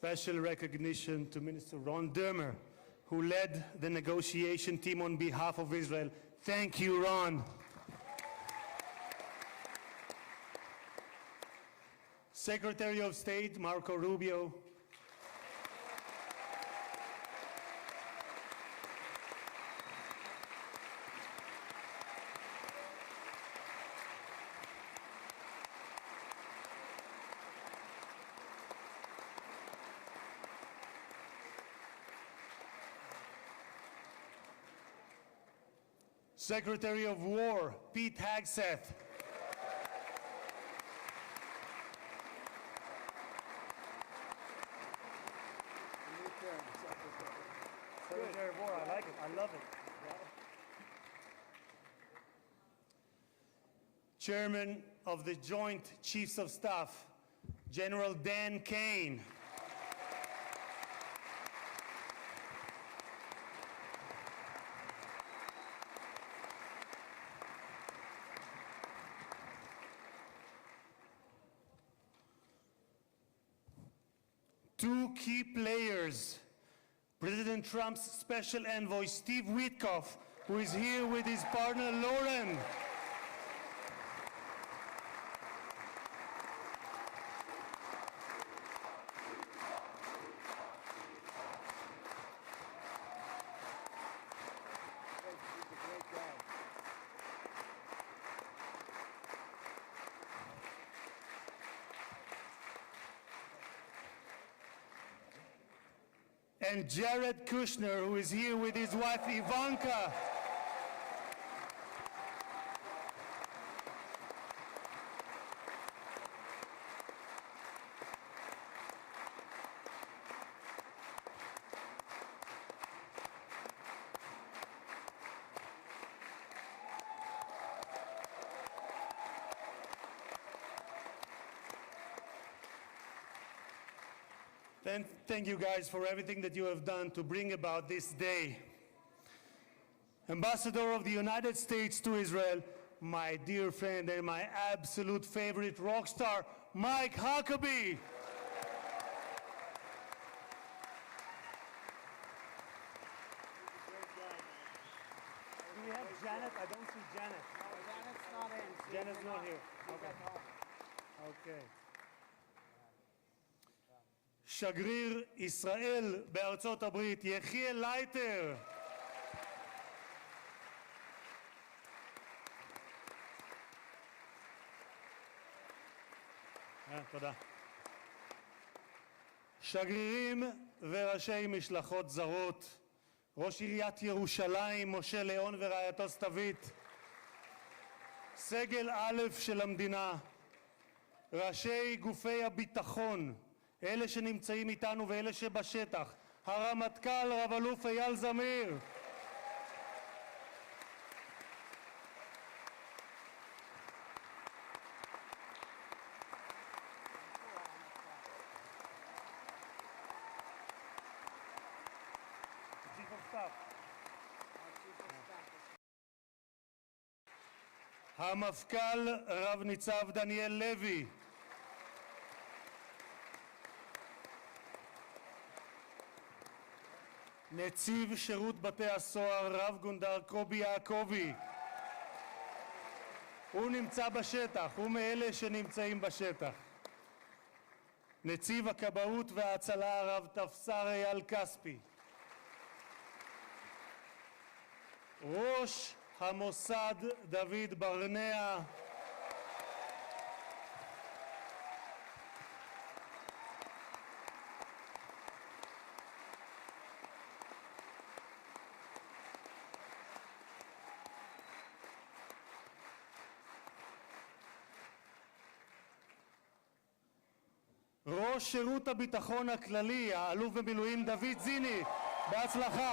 Special recognition to Minister Ron Dermer, who led the negotiation team on behalf of Israel. Thank you, Ron. Secretary of State Marco Rubio, Secretary of War Pete Hegseth, Secretary of War, I like it, I love it. Chairman of the Joint Chiefs of Staff, General Dan Kane. Two key players, President Trump's special envoy, Steve Witkoff, who is here with his partner, Lauren. And Jared Kushner, who is here with his wife, Ivanka. Thank you guys for everything that you have done to bring about this day. Ambassador of the United States to Israel, my dear friend and my absolute favorite rock star, Mike Huckabee. Do we have Janet? I don't see Janet. No, Janet's not in. Janet's not here. Okay. Okay. שגריר ישראל בארצות הברית, יחיאל לייטר. תודה. שגרירים וראשי משלחות זרות, ראש עיריית ירושלים, משה ליאון ורעייתו סתווית, סגל א' של המדינה, ראשי גופי הביטחון, אלה שנמצאים איתנו ואלה שבשטח, הרמטכ"ל רב אלוף אייל זמיר, Chief of Staff, המפכ"ל רב ניצב דניאל לוי, נציב שירות בתי הסוהר רב גונדר קובי יעקבי. הוא נמצא בשטח, הוא מאלה שנמצאים בשטח. נציב הכבאות וההצלה רב תפסר אייל כספי. ראש המוסד דוד ברנע. ראש שירות הביטחון הכללי, האלוף במילואים דוד זיני, בהצלחה.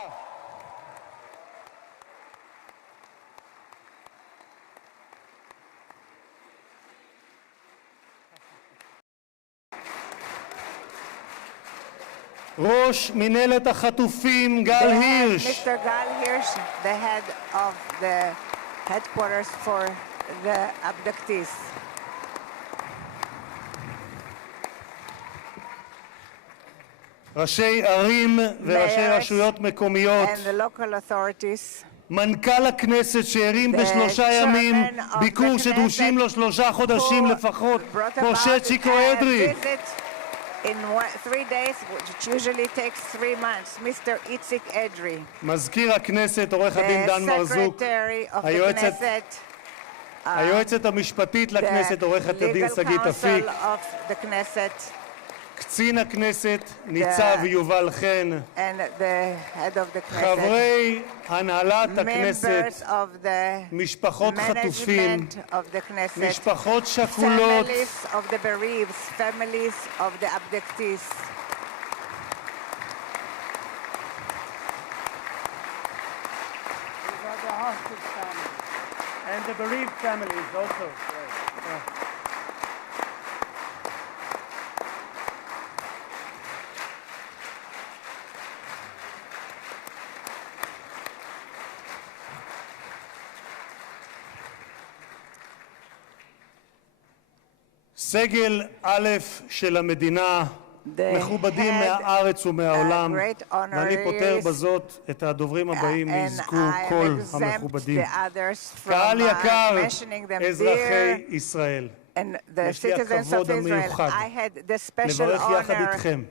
ראש מנהלת החטופים גל הירש. Mr. Gal Hirsch, the head of the headquarters for the abductees. ראשי ערים וראשי mayors רשויות מקומיות, and the local authorities, מנכ"ל הכנסת שהרים the בשלושה ימים chairman of ביקור the שדרושים לו 3 חודשים who לפחות, brought משה about צ'יקו a אדרי. visit in 3 days, which usually takes 3 months, Mr. Itzik Edry, מזכיר הכנסת עורך הדין דן the מרזוק, secretary of the היועצת Knesset, היועצת המשפטית לכנסת עורכת הדין legal שגית אפיק, counsel of the Knesset, קצין הכנסת ניצב יובל חן, and the head of the Knesset, חברי הנהלת הכנסת, members of the משפחות חטופים, management of the Knesset, משפחות שכולות, families of the bereaved, families of the abductees, and the bereaved families also. סגל א' של המדינה, מכובדים מהארץ ומהעולם, ואני פותר בזאת את הדוברים הבאים ויזכו כל המכובדים. קהל יקר, אזרחי ישראל, יש לי הכבוד המיוחד לברך יחד איתכם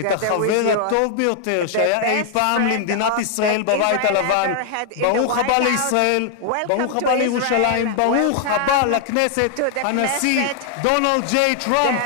את החבר הטוב ביותר שהיה אי פעם למדינת ישראל בבית הלבן. ברוך הבא לישראל, ברוך הבא לירושלים, ברוך הבא לכנסת, הנשיא דונלד ג'יי טראמפ.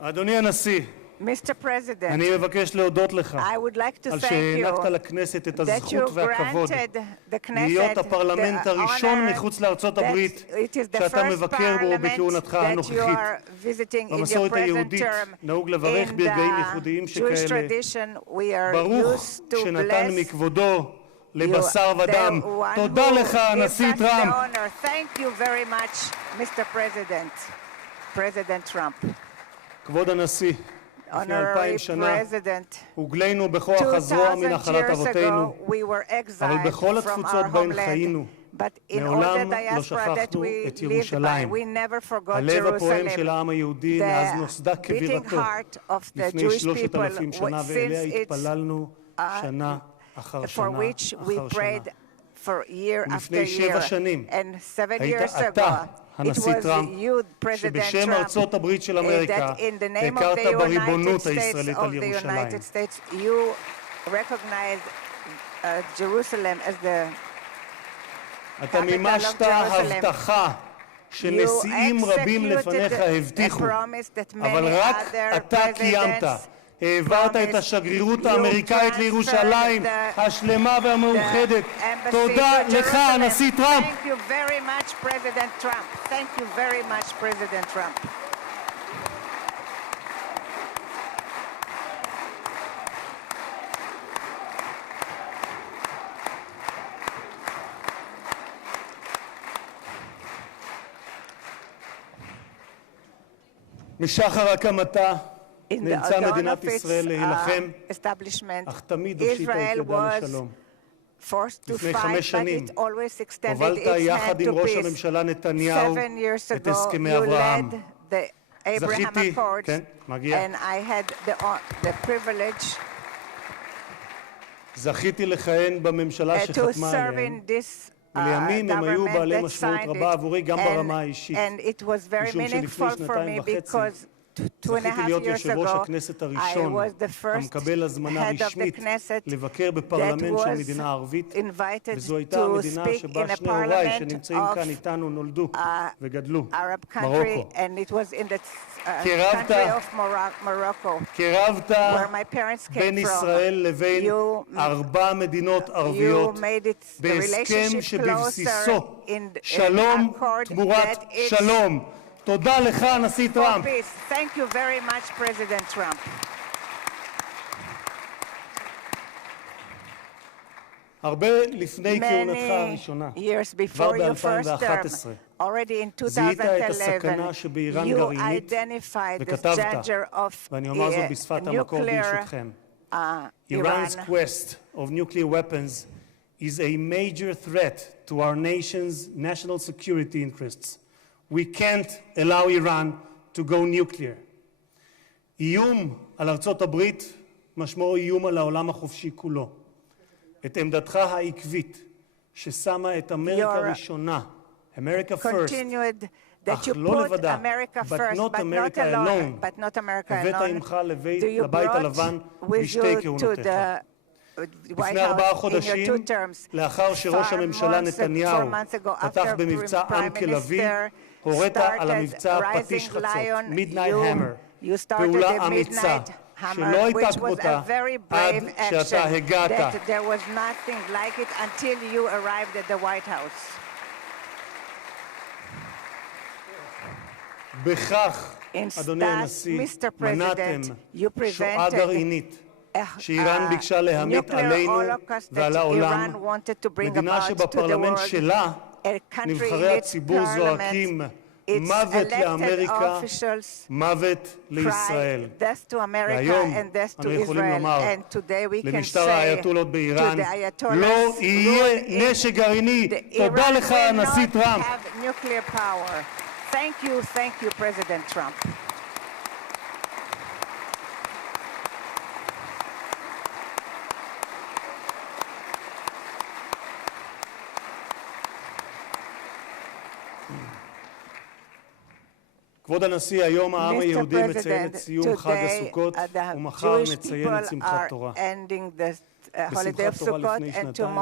אדוני הנשיא, Mr. President, אני מבקש להודות לך I would like to על thank שהענקת you לכנסת את that הזכות you והכבוד granted the להיות Knesset הפרלמנט the הראשון honor מחוץ לארצות הברית that it is the שאתה first מבקר בו parliament בכהונתך that you הנוכחית. are visiting in your במסורת present היהודית term. נהוג לברך In ברגעים the ייחודיים Jewish שכאלה. tradition, we are ברוך used to שנתן bless מכבודו you, לבשר ודם. the one תודה who לך, gives הנשיא us the טראמפ. honor. Thank you very much, Mr. President, President Trump. כבוד הנשיא, לפני 2000 Honorary שנה President, הוגלינו בכוח הזרוע 2,000 מנחלת years אבותינו, ago, we were אבל exiled בכל from התפוצות our בהן homeland. חיינו, But in all the מעולם לא diaspora that שכחנו we את lived by, ירושלים. we never forgot הלב הפועם Jerusalem. של העם היהודי מאז The נוסדה beating כבירתו heart of the לפני Jewish 3,000 people, שנה, ואליה since it's התפללנו שנה אחר for שנה which we אחר שנה. prayed for year after ולפני year. 7 שנים And 7 היית years ago, אתה, it הנשיא was טראמפ, you, President שבשם Trump, ארצות הברית של אמריקה that in the name of הכרת the בריבונות United States הישראלית of על the ירושלים. United States, you recognized Jerusalem as the אתה capital of מימשת Jerusalem. הבטחה שנשיאים רבים לפניך הבטיחו, אבל רק אתה קיימת. העברת את השגרירות האמריקאית לירושלים השלמה והמאוחדת. תודה לך, הנשיא טראמפ. Thank you very much, President Trump. Thank you very much, President Trump. משחר הקמתה In the נאלצה dawn מדינת of its ישראל להילחם, establishment, אך תמיד הושיטה Israel את ידה was לשלום. forced to לפני fight, 5 but שנים it always extended הובלת its יחד hand עם to ראש peace. הממשלה נתניהו 7 years את ago, הסכמי you אברהם. led the Abraham זכיתי, Accords, כן, מגיע. and I had the privilege זכיתי לכהן בממשלה to שחתמה serve עליהם. in this ולימים הם היו government בעלי that משמעות signed רבה it, עבורי גם ברמה האישית. and it was very משום שלפני meaningful for 2.5 me because זכיתי להיות יושב ראש הכנסת הראשון המקבל הזמנה רשמית לבקר בפרלמנט של מדינה ערבית, וזו הייתה המדינה שבה שני הוריי שנמצאים כאן איתנו נולדו וגדלו, מרוקו. קירבת בין ישראל לבין 4 מדינות ערביות בהסכם שבבסיסו שלום תמורת שלום. תודה לך, הנשיא טראמפ. Thank you very much, President Trump. הרבה לפני כהונתך הראשונה, כבר ב-2011, זיהית את הסכנה שבאיראן גרעינית וכתבת, ואני אומר זאת בשפת המקור ברשותכם, Iran's quest of nuclear weapons is a major threat to our nation's national security interests. We can't allow Iran to go nuclear. איום על ארצות הברית משמעו איום על העולם החופשי כולו. את עמדתך העקבית ששמה את אמריקה ראשונה, America first, אך לא לבדה, but not America alone, הבאת עמך לבית הלבן בשתי כהונותיך. לפני 4 חודשים, לאחר שראש הממשלה נתניהו פתח במבצע עם כלביא, הורית על המבצע פטיש חצות, Midnight Hammer, פעולה אמיצה שלא הייתה כמותה עד שאתה הגעת. בכך, אדוני הנשיא, מנעתם שואה גרעינית שאיראן ביקשה להמיט עלינו ועל העולם, מדינה שבפרלמנט שלה נבחרי הציבור זועקים מוות לאמריקה, מוות לישראל. והיום אנו יכולים לומר למשטר האייתולות באיראן, לא יהיה נשק גרעיני. תודה לך, הנשיא טראמפ. Thank you, President Trump. כבוד הנשיא, היום העם היהודי מציין את סיום חג הסוכות, ומחר נציין את שמחת תורה. בשמחת תורה לפני שנתיים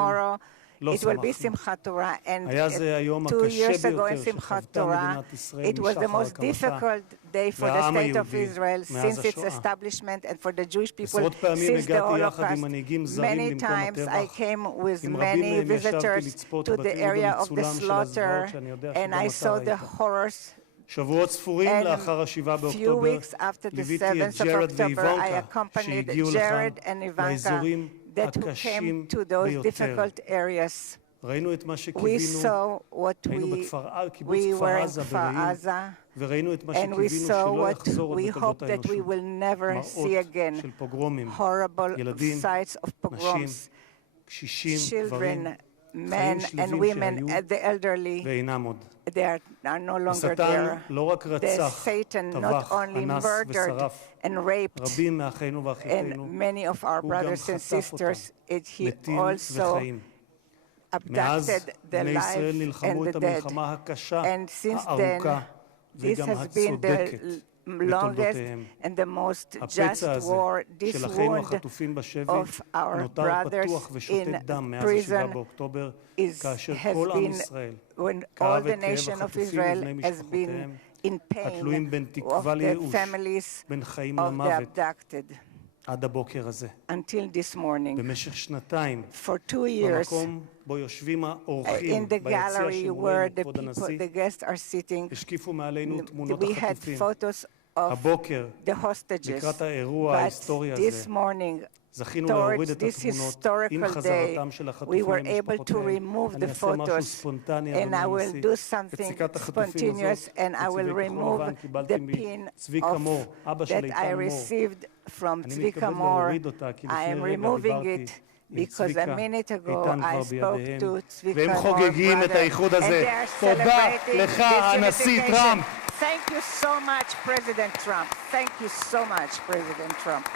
לא שמחנו. היה זה היום הקשה ביותר שחוותה מדינת ישראל משחר הקמתה, והעם היהודי מאז השואה. עשרות פעמים הגעתי יחד עם מנהיגים זרים למקום הטבח, עם רבים מהם ישבתי לצפות בתיעוד המצולם של הזוועות שאני יודע שגם אתה ראית. שבועות ספורים לאחר ה-7 באוקטובר ליוויתי את ג'רד ואיוונקה שהגיעו לכאן לאזורים הקשים ביותר. ראינו את מה שקיווינו, היינו בקיבוץ כפר עזה ברעים, וראינו את מה שקיווינו שלא יחזור עוד בתולדות האנושות. מראות של פוגרומים, ילדים, נשים, קשישים, גברים, חיים שלווים שהיו ואינם עוד. השטן לא רק רצח, טבח, אנס ושרף רבים מאחינו ואחיותינו, הוא גם חשף אותם, מתים וחיים. מאז בני ישראל נלחמו את המלחמה הקשה, הארוכה וגם הצודקת בתולדותיהם. הפצע הזה של אחינו החטופים בשבי נותר פתוח ושותת דם מאז 7 באוקטובר, כאשר כל עם ישראל כאב את כאב החטופים ובני משפחותיהם, התלויים בין תקווה לייאוש, בין חיים למוות, עד הבוקר הזה. במשך שנתיים, במקום בו יושבים האורחים ביציע שמולנו, כבוד הנשיא, השקיפו מעלינו תמונות החטופים. הבוקר, לקראת האירוע ההיסטורי הזה, זכינו להוריד את התמונות עם חזרתם של החטופים למשפחותיהם. אני אעשה משהו ספונטני, אדוני הנשיא. את סיכת החטופים הזאת, את צבעי כחול לבן, קיבלתי מצביקה מור, אבא של איתן מור. אני מתכבד להוריד אותה, כי לפני רגע דיברתי עם צביקה, איתן כבר בידיהם, והם חוגגים את האיחוד הזה. תודה לך, הנשיא טראמפ. Thank you so much, President Trump. Thank you so much, President Trump.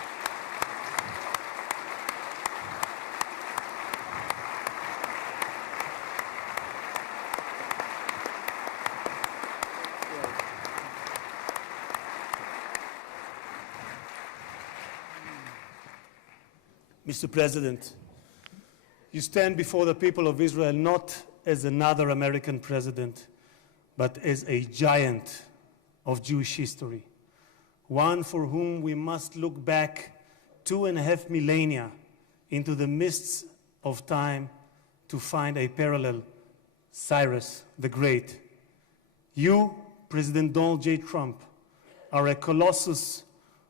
Mr. President, you stand before the people of Israel not as another American president, but as a giant of Jewish history, one for whom we must look back 2.5 millennia into the mists of time to find a parallel, Cyrus the Great. You, President Donald J. Trump, are a colossus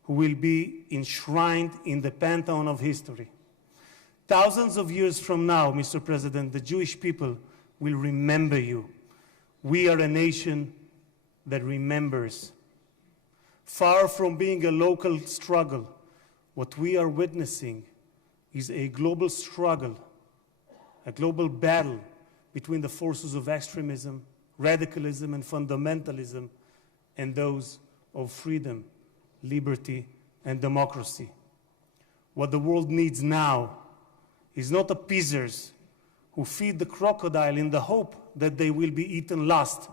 who will be enshrined in the pantheon of history. Thousands of years from now, Mr. President, the Jewish people will remember you. We are a nation that remembers. Far from being a local struggle, what we are witnessing is a global struggle, a global battle between the forces of extremism, radicalism, and fundamentalism, and those of freedom, liberty, and democracy. What the world needs now is not appeasers who feed the crocodile in the hope that they will be eaten last,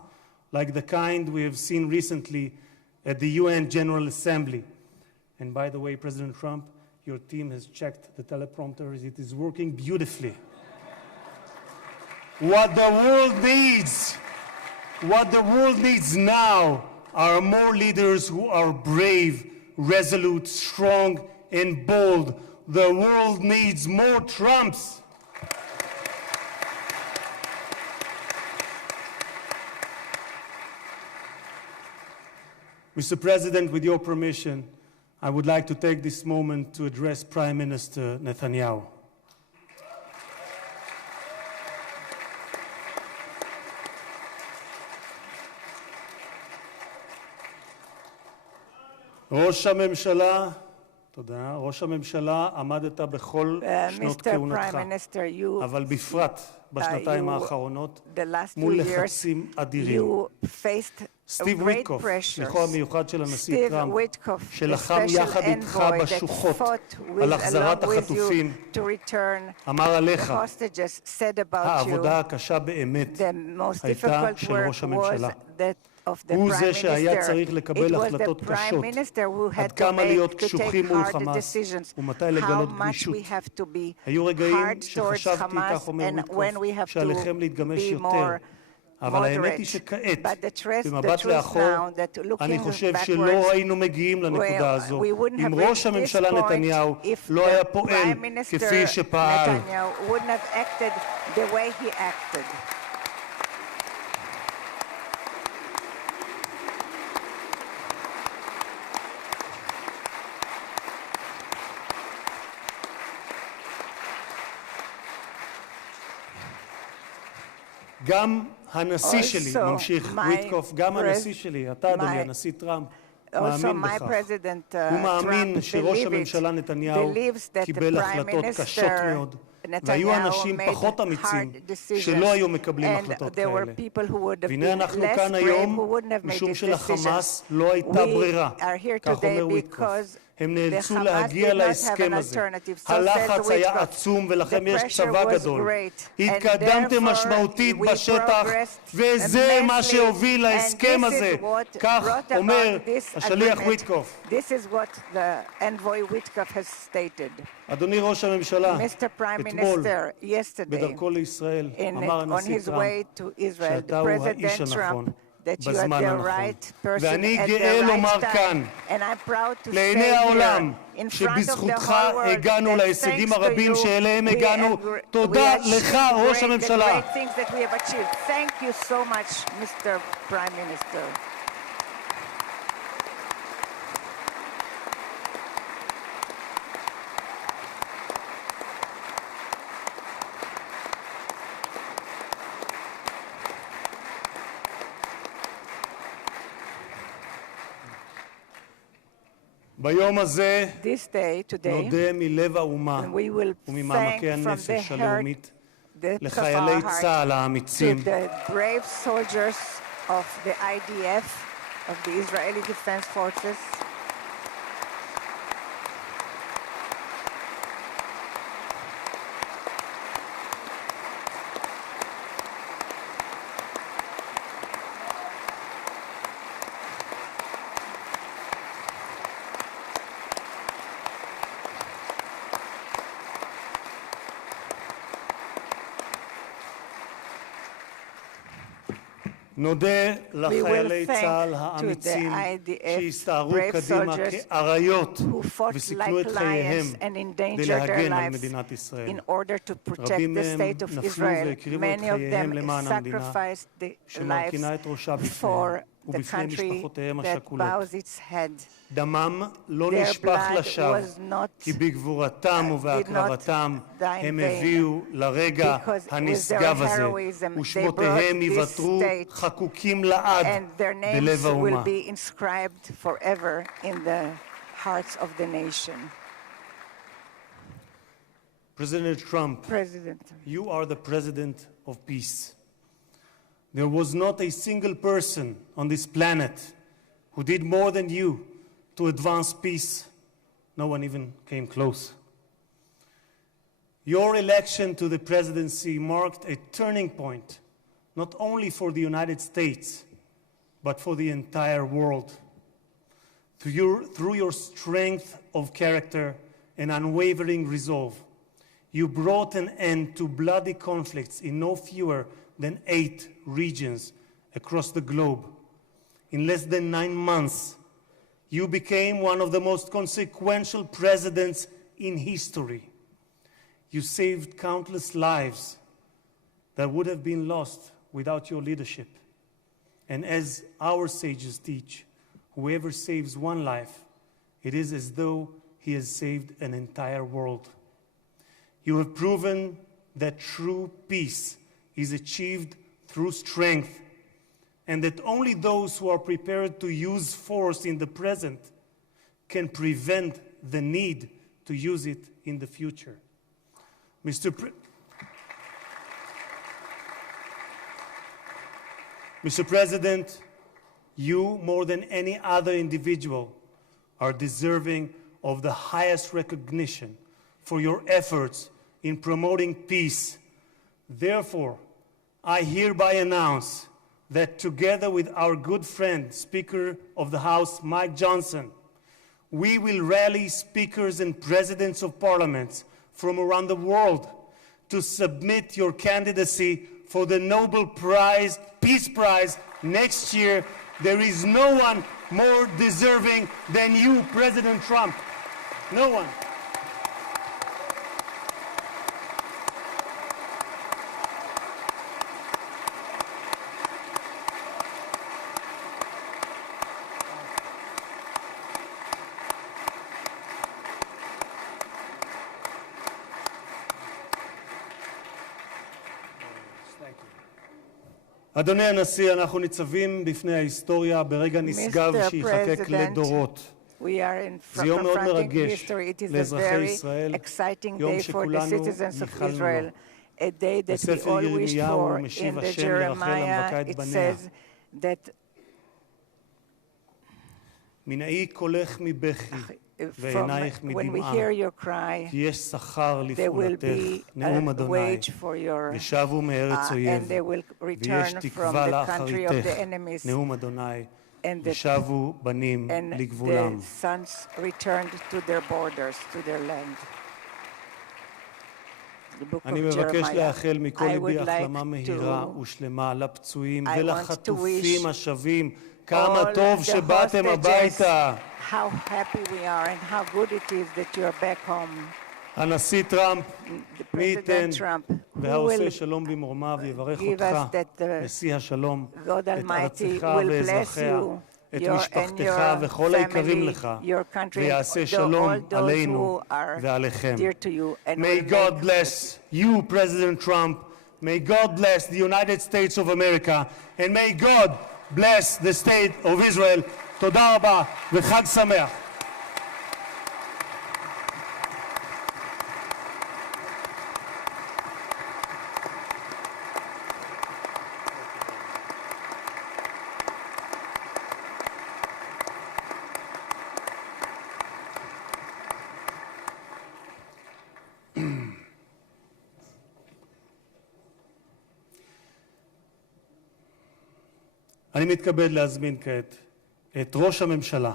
like the kind we have seen recently at the UN General Assembly. And by the way, President Trump, your team has checked the teleprompter. It is working beautifully. What the world needs now are more leaders who are brave, resolute, strong, and bold. The world needs more Trumps. Mr. President, with your permission, I would like to take this moment to address Prime Minister Netanyahu. ראש הממשלה, תודה. ראש הממשלה, עמדת בכל שנות כהונתך, אבל בפרט בשנתיים האחרונות, מול לחצים אדירים. סטיב וויטקוף, שליחו המיוחד של הנשיא טראמפ, שלחם יחד איתך בשוחות על החזרת החטופים, אמר עליך, העבודה הקשה באמת הייתה של ראש הממשלה. הוא זה שהיה צריך לקבל החלטות קשות, עד כמה להיות קשוחים מול חמאס ומתי לגלות גמישות. היו רגעים שחשבתי, כך אומר וויטקוף, שעליכם להתגמש יותר, אבל האמת היא שכעת, במבט לאחור, אני חושב שלא היינו מגיעים לנקודה הזו אם ראש הממשלה נתניהו לא היה פועל כפי שפעל. גם הנשיא שלי, ממשיך וויטקוף, גם הנשיא שלי, אתה אדוני הנשיא טראמפ, מאמין בכך. הוא מאמין שראש הממשלה נתניהו קיבל החלטות קשות מאוד, והיו אנשים פחות אמיצים שלא היו מקבלים החלטות כאלה. והנה אנחנו כאן היום משום שלחמאס לא הייתה ברירה, כך אומר וויטקוף. הם נאלצו להגיע להסכם הזה. הלחץ היה עצום ולכם יש צבא גדול. התקדמתם משמעותית בשטח וזה מה שהוביל להסכם הזה. כך אומר השליח וויטקוף. אדוני ראש הממשלה, אתמול בדרכו לישראל אמר הנשיא טראמפ שאתה הוא האיש הנכון. בזמן הנכון. ואני גאה לומר כאן, לעיני העולם, שבזכותך הגענו להישגים הרבים שאליהם הגענו. תודה לך, ראש הממשלה. Thank you so much, Mr. Prime Minister. ביום הזה נודה מלב האומה וממעמקי הנפש הלאומית לחיילי צה"ל האמיצים, נודה לחיילי צה"ל האמיצים שהסתערו קדימה כאריות וסיכנו את חייהם כדי להגן על מדינת ישראל. רבים מהם נפלו והקריבו את חייהם למען המדינה שמרכינה את ראשה בפניהם ובפני משפחותיהם השכולות. דמם לא נשפך לשווא, כי בגבורתם ובהקרבתם הם הביאו לרגע הנשגב הזה, ושמותיהם ייוותרו חקוקים לעד בלב האומה. President Trump, you are the president of peace. There was not a single person on this planet who did more than you to advance peace. No one even came close. Your election to the presidency marked a turning point, not only for the United States, but for the entire world. Through your strength of character and unwavering resolve, you brought an end to bloody conflicts in no fewer than 8 regions across the globe. In less than 9 months, you became one of the most consequential presidents in history. You saved countless lives that would have been lost without your leadership. And as our sages teach, whoever saves one life, it is as though he has saved an entire world. You have proven that true peace is achieved through strength, and that only those who are prepared to use force in the present can prevent the need to use it in the future. Mr. President, you, more than any other individual, are deserving of the highest recognition for your efforts in promoting peace. Therefore, I hereby announce that together with our good friend, Speaker of the House, Mike Johnson, we will rally speakers and presidents of parliaments from around the world to submit your candidacy for the Nobel Prize, Peace Prize next year. There is no one more deserving than you, President Trump. No one. אדוני הנשיא, אנחנו ניצבים בפני ההיסטוריה ברגע נשגב שיחקק לדורות. זה יום מאוד מרגש לאזרחי ישראל, יום שכולנו ייחלנו לו. בספר ירמיהו משיב השם לרחל המבכה את בניה. מנעי קולך מבכי ועינייך מדמעה, כי יש שכר לפעולתך, נאום אדוני, ושבו מארץ אויב, ויש תקווה לאחריתך, נאום אדוני, ושבו בנים לגבולם. אני מבקש לאחל מכל ליבי החלמה מהירה ושלמה לפצועים ולחטופים השבים. כמה טוב שבאתם הביתה. How happy we are and how good it is that you are back home. הנשיא טראמפ, מי ייתן והעושה שלום במרומיו יברך אותך, נשיא השלום, את ארצך ואזרחיה, את משפחתך וכל היקרים לך, ויעשה שלום עלינו ועליכם. May God bless you, President Trump. May God bless the United States of America. And may God bless the state of Israel. תודה רבה וחג שמח. אני מתכבד להזמין כעת את ראש הממשלה,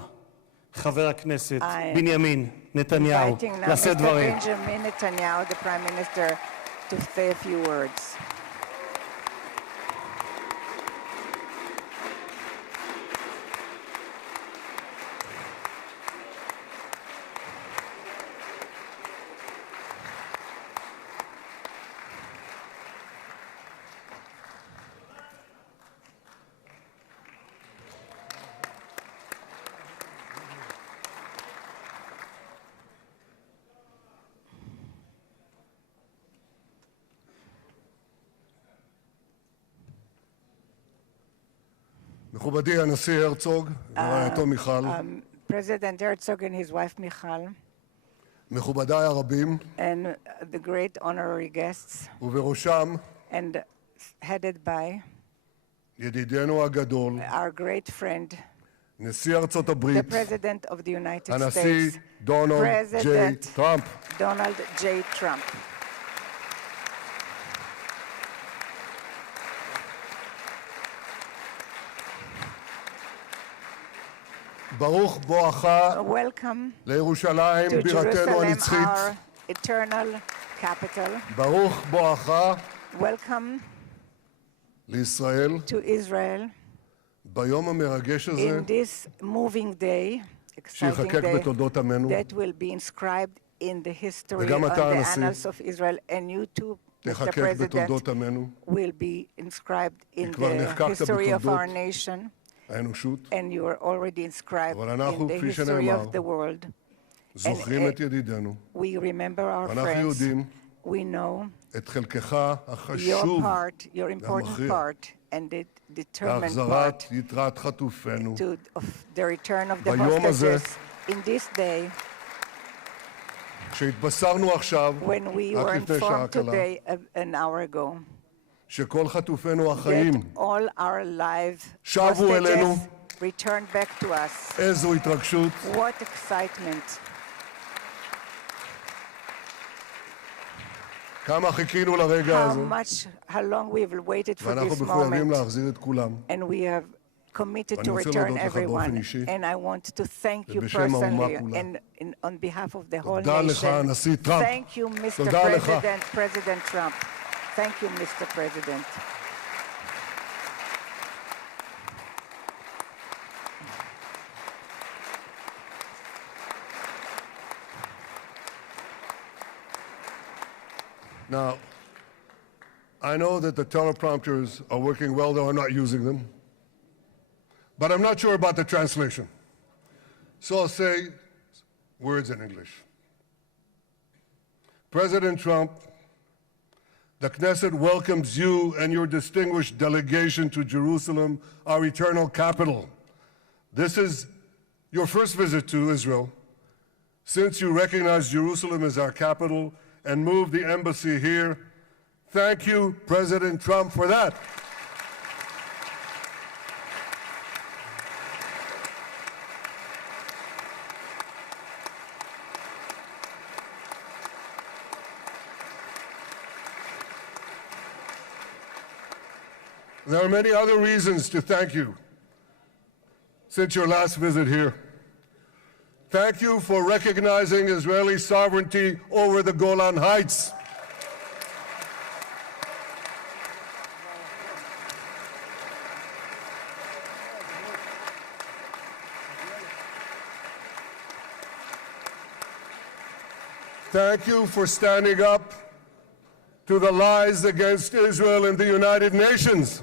חבר הכנסת בנימין נתניהו, לשאת דברים. Benjamin Netanyahu, the Prime Minister, to say a few words. מכובדי הנשיא הרצוג ורעייתו מיכל, President Herzog and his wife Michal, מכובדיי הרבים, and the great honorary guests, ובראשם and headed by ידידנו הגדול, our great friend, נשיא ארצות the הברית, President of the United הנשיא States, דונלד ג'יי President טראמפ. Donald J. Trump. ברוך בואך Welcome לירושלים to בירתנו Jerusalem, הנצחית. our eternal capital. ברוך בואך Welcome לישראל to Israel ביום המרגש הזה, in this moving day, exciting שיחקק day בתולדות עמנו. that will be inscribed in the history וגם of אתה, the הנשיא, annals of Israel, and you too, Mr. תחקק President, בתולדות עמנו, will be inscribed in כבר the נחקקת history of בתולדות our nation, האנושות. and you are already inscribed אבל אנחנו, in the כפי history שנאמר, of the world. זוכרים את ידידינו, We remember our ואנחנו friends. יודעים We know את חלקך your החשוב part, your important והמכריע part, and the determined להחזרת part יתרת חטופינו. of the return of the ביום הזה, hostages. In this day, שהתבשרנו עכשיו, when we רק were לפני שעה informed קלה, today, an hour ago, שכל חטופינו that החיים, all our live שבו אלינו. hostages returned back to us. איזו התרגשות, What excitement. כמה חיכינו לרגע הזה, How long we've waited for ואנחנו this מחויבים moment, להחזיר את כולם. and we have committed ואני to רוצה return להודות לך באופן everyone. אישי, And I want to thank you ובשם האומה personally כולה. and on behalf of the whole תודה לך, nation. הנשיא טראמפ. Thank you, Mr. תודה לך. President Trump. Thank you, Mr. President. Now, I know that the teleprompters are working well, though I'm not using them. But I'm not sure about the translation. So I'll say words in English. President Trump, the Knesset welcomes you and your distinguished delegation to Jerusalem, our eternal capital. This is your first visit to Israel since you recognize Jerusalem as our capital and moved the embassy here. Thank you, President Trump, for that. There are many other reasons to thank you since your last visit here. Thank you for recognizing Israeli sovereignty over the Golan Heights. Thank you for standing up to the lies against Israel in the United Nations.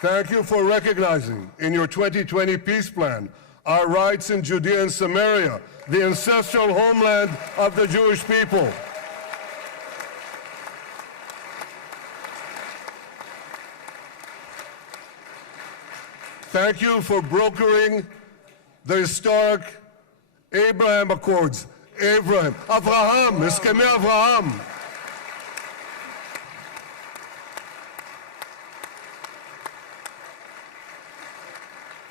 Thank you for recognizing in your 2020 peace plan our rights in Judea and Samaria, the ancestral homeland of the Jewish people. Thank you for brokering the historic Abraham Accords. Abraham, Eskhemei Avraham.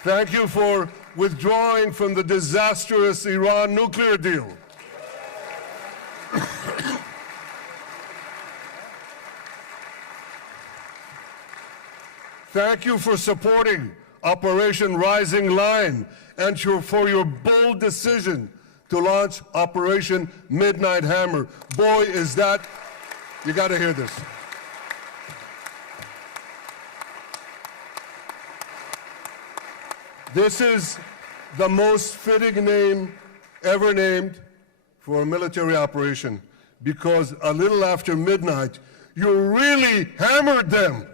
Thank you for withdrawing from the disastrous Iran nuclear deal. Thank you for supporting Operation Rising Lion and for your bold decision to launch Operation Midnight Hammer. Boy, is that, you got to hear this. This is the most fitting name ever named for a military operation because a little after midnight, you really hammered them.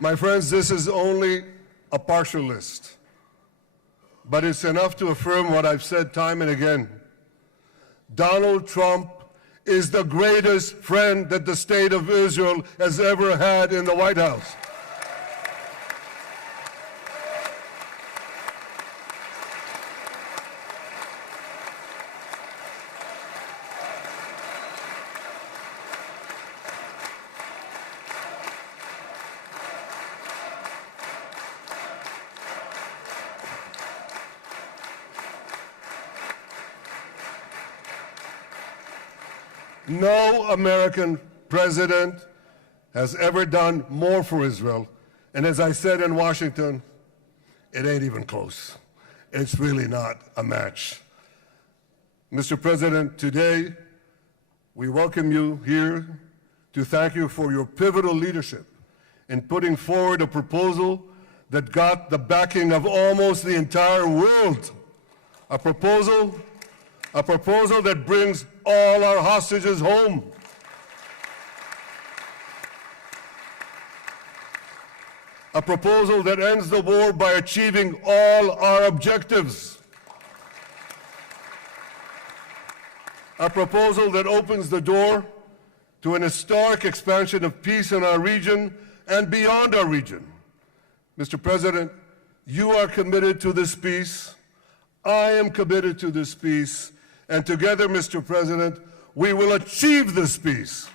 My friends, this is only a partial list but it's enough to affirm what I've said time and again. Donald Trump is the greatest friend that the state of Israel has ever had in the White House. No American president has ever done more for Israel. And as I said in Washington, it ain't even close. It's really not a match. Mr. President, today we welcome you here to thank you for your pivotal leadership in putting forward a proposal that got the backing of almost the entire world. A proposal that brings all our hostages home. A proposal that ends the war by achieving all our objectives. A proposal that opens the door to an historic expansion of peace in our region and beyond our region. Mr. President, you are committed to this peace. I am committed to this peace. And together, Mr. President, we will achieve this peace.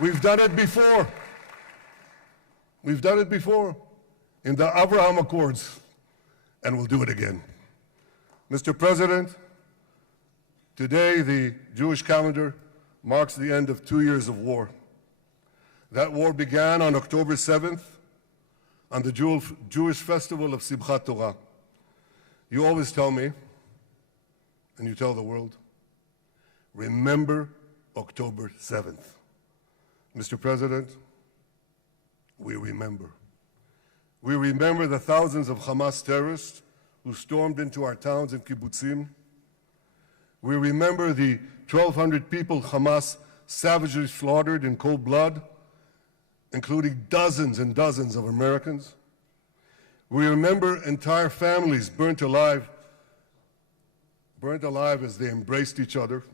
We've done it before. We've done it before in the Abraham Accords, and we'll do it again. Mr. President, today the Jewish calendar marks the end of 2 years of war. That war began on October 7th, on the Jewish festival of Simchat Torah. You always tell me, and you tell the world, remember October 7th. Mr. President, we remember. We remember the thousands of Hamas terrorists who stormed into our towns and kibbutzim. We remember the 1,200 people Hamas savagely slaughtered in cold blood, including dozens and dozens of Americans. We remember entire families burnt alive as they embraced each other.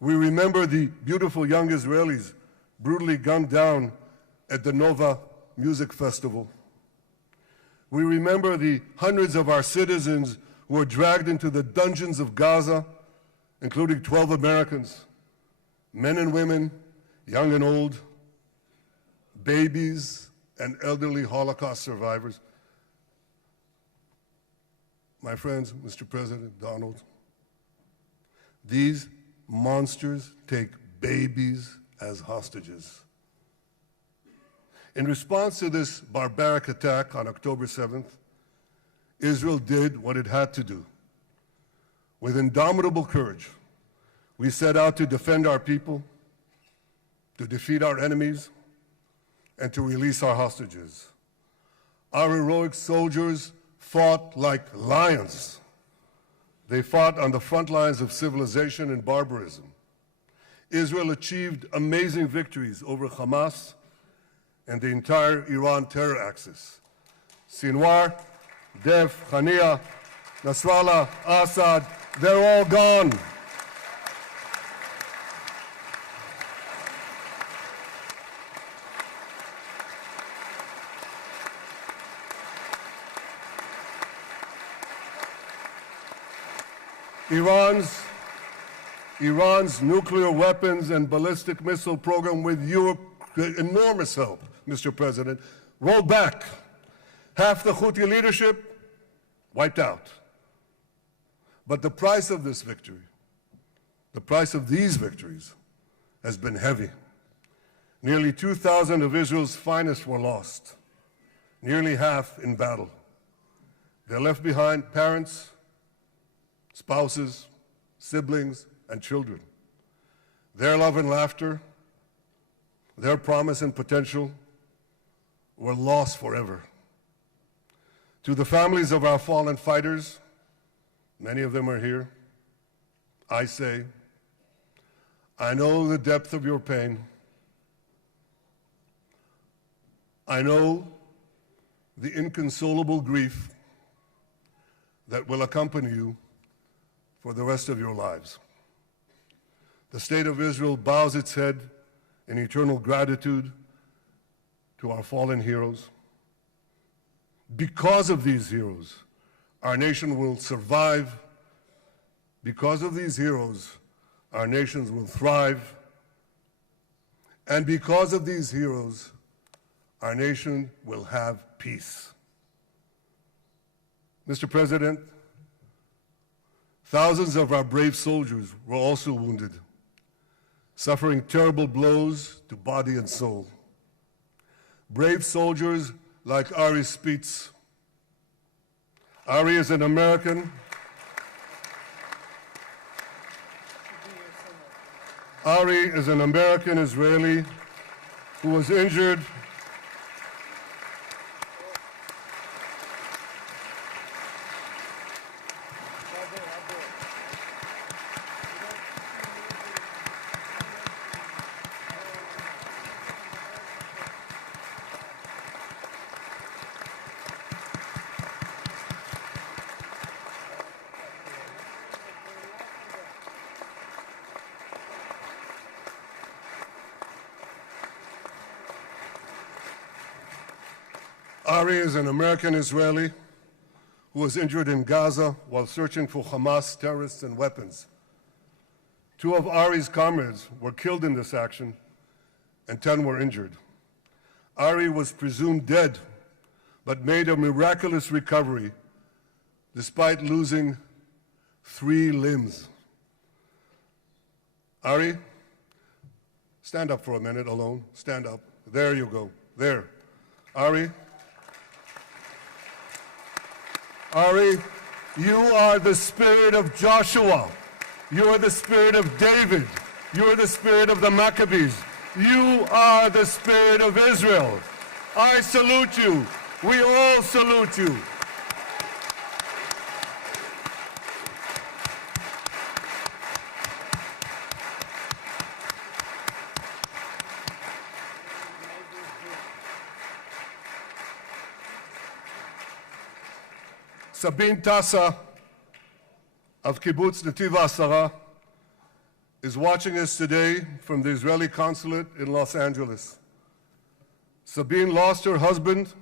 We remember the beautiful young Israelis brutally gunned down at the Nova Music Festival. We remember the hundreds of our citizens who were dragged into the dungeons of Gaza, including 12 Americans, men and women, young and old, babies and elderly Holocaust survivors. My friends, Mr. President, Donald, these monsters take babies as hostages. In response to this barbaric attack on October 7th, Israel did what it had to do. With indomitable courage, we set out to defend our people, to defeat our enemies, and to release our hostages. Our heroic soldiers fought like lions. They fought on the front lines of civilization and barbarism. Israel achieved amazing victories over Hamas and the entire Iran terror axis. Sinwar, Def, Hania, Nasrallah, Assad, they're all gone. Iran's nuclear weapons and ballistic missile program, with your enormous help, Mr. President, rolled back. Half the Houthi leadership wiped out. But the price of this victory, the price of these victories, has been heavy. Nearly 2,000 of Israel's finest were lost, nearly half in battle. They left behind parents, spouses, siblings, and children. Their love and laughter, their promise and potential were lost forever. To the families of our fallen fighters, many of them are here, I say, I know the depth of your pain. I know the inconsolable grief that will accompany you for the rest of your lives. The State of Israel bows its head in eternal gratitude to our fallen heroes. Because of these heroes, our nation will survive. Because of these heroes, our nations will thrive. And because of these heroes, our nation will have peace. Mr. President, thousands of our brave soldiers were also wounded, suffering terrible blows to body and soul. Brave soldiers like Ari Spitz. Ari is an American. Ari is an American Israeli who was injured Ari is an American Israeli who was injured in Gaza while searching for Hamas terrorists and weapons. 2 of Ari's comrades were killed in this action, and 10 were injured. Ari was presumed dead, but made a miraculous recovery despite losing 3 limbs. Ari, stand up for a minute alone. Stand up. There you go. There. Ari, you are the spirit of Joshua. You are the spirit of David. You are the spirit of the Maccabees. You are the spirit of Israel. I salute you. We all salute you. Sabine Tassa of Kibbutz Netiv HaAsara is watching us today from the Israeli consulate in Los Angeles. Sabine lost her husband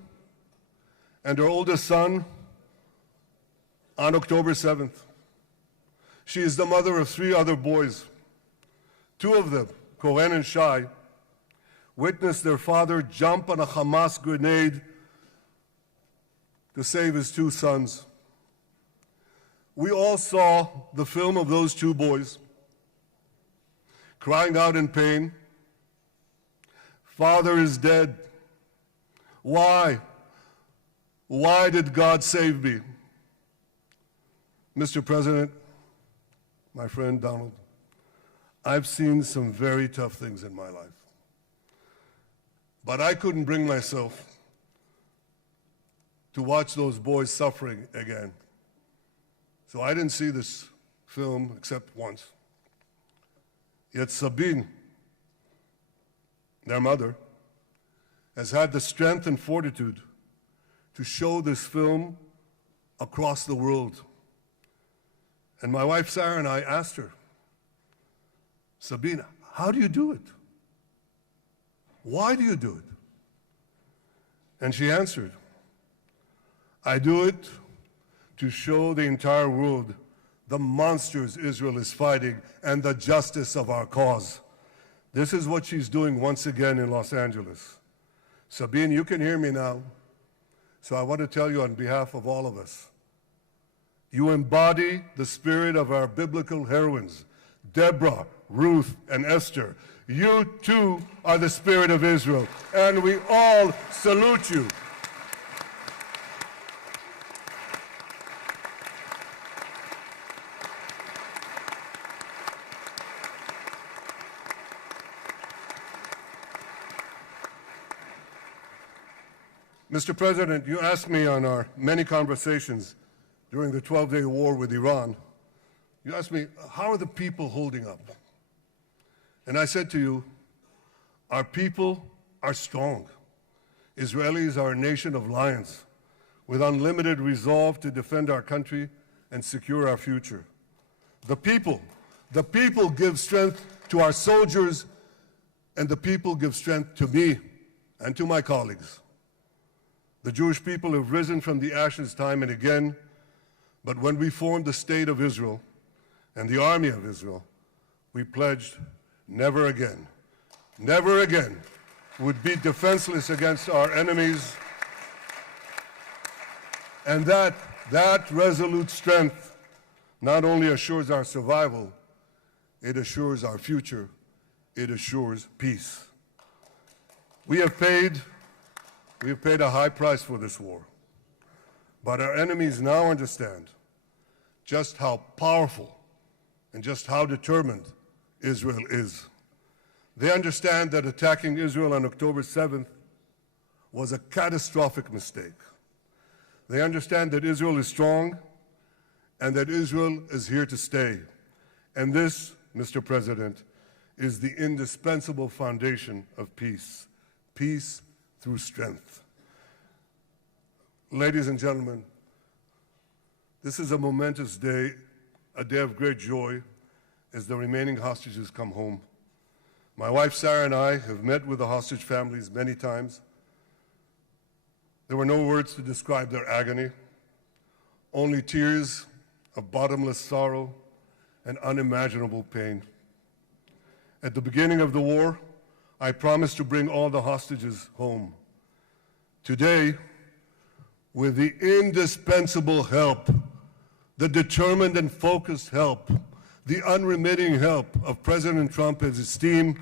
and her oldest son on October 7th. She is the mother of 3 other boys. 2 of them, Koren and Shai, witnessed their father jump on a Hamas grenade to save his 2 sons. We all saw the film of those 2 boys crying out in pain, "Father is dead. Why? Why did God save me?" Mr. President, my friend Donald, I've seen some very tough things in my life, but I couldn't bring myself to watch those boys suffering again. So I didn't see this film except once. Yet Sabine, their mother, has had the strength and fortitude to show this film across the world. And my wife Sarah and I asked her, "Sabine, how do you do it? Why do you do it?" And she answered, "I do it to show the entire world the monsters Israel is fighting and the justice of our cause." This is what she's doing once again in Los Angeles. Sabine, you can hear me now, so I want to tell you on behalf of all of us, you embody the spirit of our biblical heroines, Deborah, Ruth, and Esther. You too are the spirit of Israel, and we all salute you. Mr. President, you asked me on our many conversations during the 12-day war with Iran, you asked me, how are the people holding up? And I said to you, our people are strong. Israelis are a nation of lions with unlimited resolve to defend our country and secure our future. The people give strength to our soldiers, and the people give strength to me and to my colleagues. The Jewish people have risen from the ashes time and again, but when we formed the State of Israel and the Army of Israel, we pledged never again would be defenseless against our enemies. And that resolute strength not only assures our survival, it assures our future, it assures peace. We have paid a high price for this war, but our enemies now understand just how powerful and just how determined Israel is. They understand that attacking Israel on October 7th was a catastrophic mistake. They understand that Israel is strong and that Israel is here to stay. And this, Mr. President, is the indispensable foundation of peace. Peace through strength. Ladies and gentlemen, this is a momentous day, a day of great joy as the remaining hostages come home. My wife Sarah and I have met with the hostage families many times. There were no words to describe their agony, only tears of bottomless sorrow and unimaginable pain. At the beginning of the war, I promised to bring all the hostages home. Today, with the indispensable help, the determined and focused help, the unremitting help of President Trump and his team,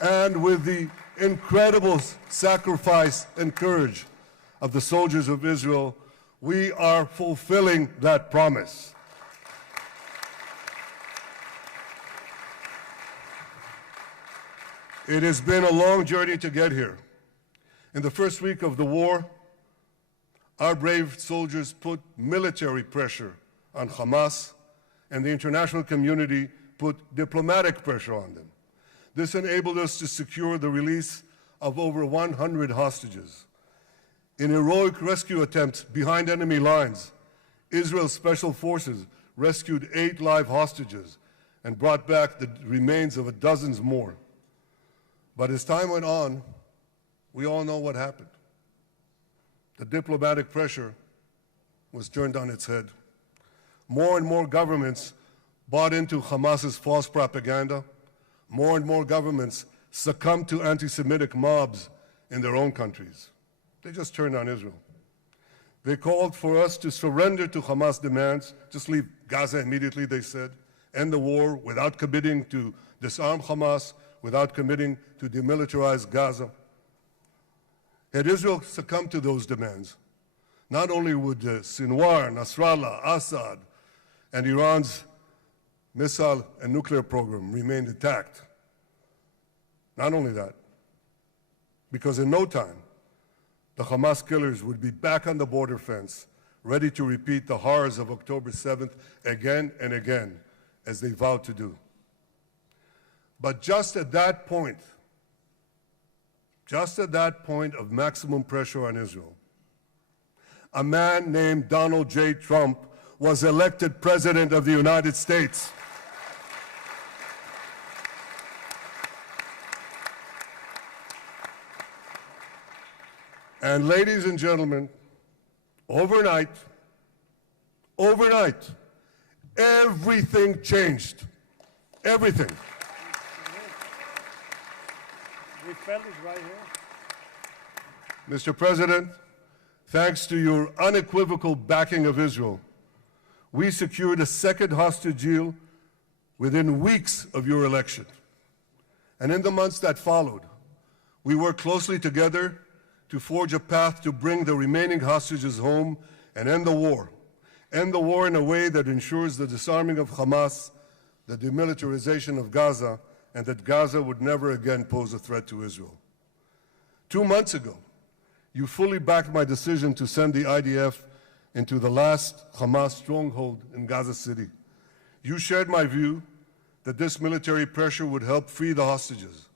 and with the incredible sacrifice and courage of the soldiers of Israel, we are fulfilling that promise. It has been a long journey to get here. In the first week of the war, our brave soldiers put military pressure on Hamas, and the international community put diplomatic pressure on them. This enabled us to secure the release of over 100 hostages. In heroic rescue attempts behind enemy lines, Israel's special forces rescued 8 live hostages and brought back the remains of dozens more. But as time went on, we all know what happened. The diplomatic pressure was turned on its head. More and more governments bought into Hamas's false propaganda. More and more governments succumbed to anti-Semitic mobs in their own countries. They just turned on Israel. They called for us to surrender to Hamas demands, just leave Gaza immediately, they said, end the war without committing to disarm Hamas, without committing to demilitarize Gaza. Had Israel succumbed to those demands, not only would Sinwar, Nasrallah, Assad, and Iran's missile and nuclear program remain intact. Not only that, because in no time, the Hamas killers would be back on the border fence, ready to repeat the horrors of October 7th again and again, as they vowed to do. But just at that point of maximum pressure on Israel, a man named Donald J. Trump was elected President of the United States. And ladies and gentlemen, overnight, everything changed. Everything. We felt it right here. Mr. President, thanks to your unequivocal backing of Israel, we secured a second hostage deal within weeks of your election. And in the months that followed, we worked closely together to forge a path to bring the remaining hostages home and end the war. End the war in a way that ensures the disarming of Hamas, the demilitarization of Gaza, and that Gaza would never again pose a threat to Israel. 2 months ago, you fully backed my decision to send the IDF into the last Hamas stronghold in Gaza City. You shared my view that this military pressure would help free the hostages.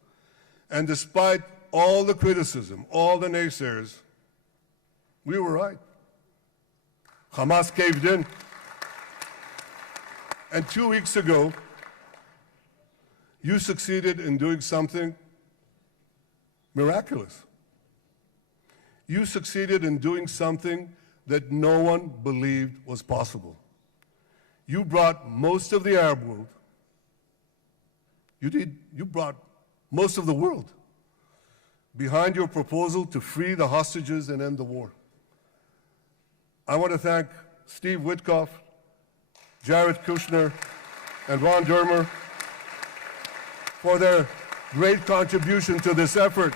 And despite all the criticism, all the naysayers, we were right. Hamas caved in. And 2 weeks ago, you succeeded in doing something miraculous. You succeeded in doing something that no one believed was possible. You brought most of the Arab world, you brought most of the world behind your proposal to free the hostages and end the war. I want to thank Steve Witkoff, Jared Kushner, and Ron Dermer for their great contribution to this effort.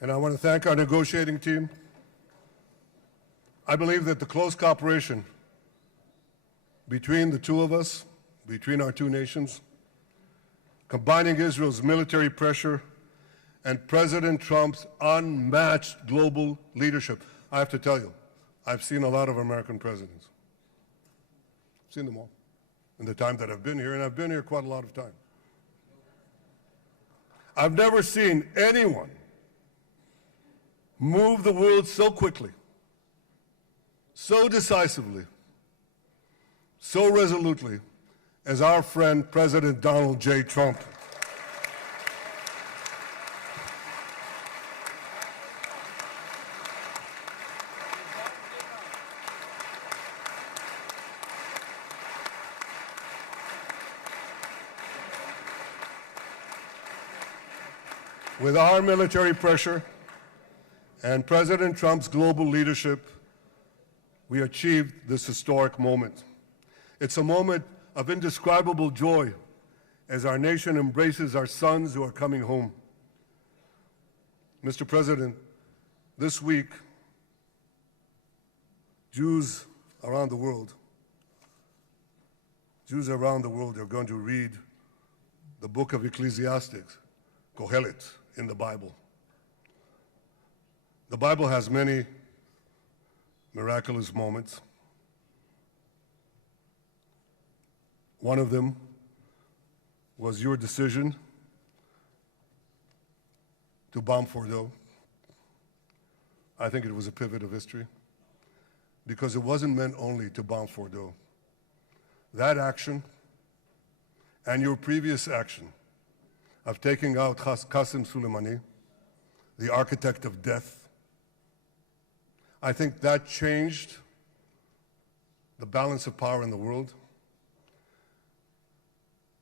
And I want to thank our negotiating team. I believe that the close cooperation between the two of us, between our two nations, combining Israel's military pressure and President Trump's unmatched global leadership. I have to tell you, I've seen a lot of American presidents. I've seen them all in the time that I've been here, and I've been here quite a lot of time. I've never seen anyone move the world so quickly, so decisively, so resolutely as our friend President Donald J. Trump. With our military pressure and President Trump's global leadership, we achieved this historic moment. It's a moment of indescribable joy as our nation embraces our sons who are coming home. Mr. President, this week, Jews around the world are going to read the book of Ecclesiastes, Kohelet, in the Bible. The Bible has many miraculous moments. One of them was your decision to bomb Fordo. I think it was a pivot of history because it wasn't meant only to bomb Fordo. That action and your previous action of taking out Qasem Soleimani, the architect of death, I think that changed the balance of power in the world.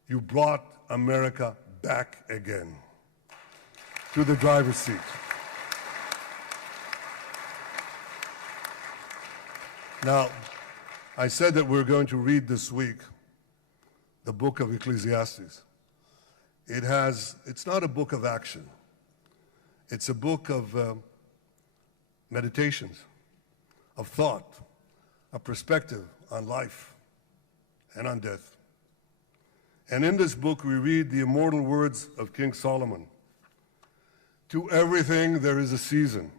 You brought America back again to the driver's seat. Now, I said that we're going to read this week the book of Ecclesiastes. It's not a book of action. It's a book of meditations, of thought, a perspective on life and on death. And in this book, we read the immortal words of King Solomon. To everything there is a season,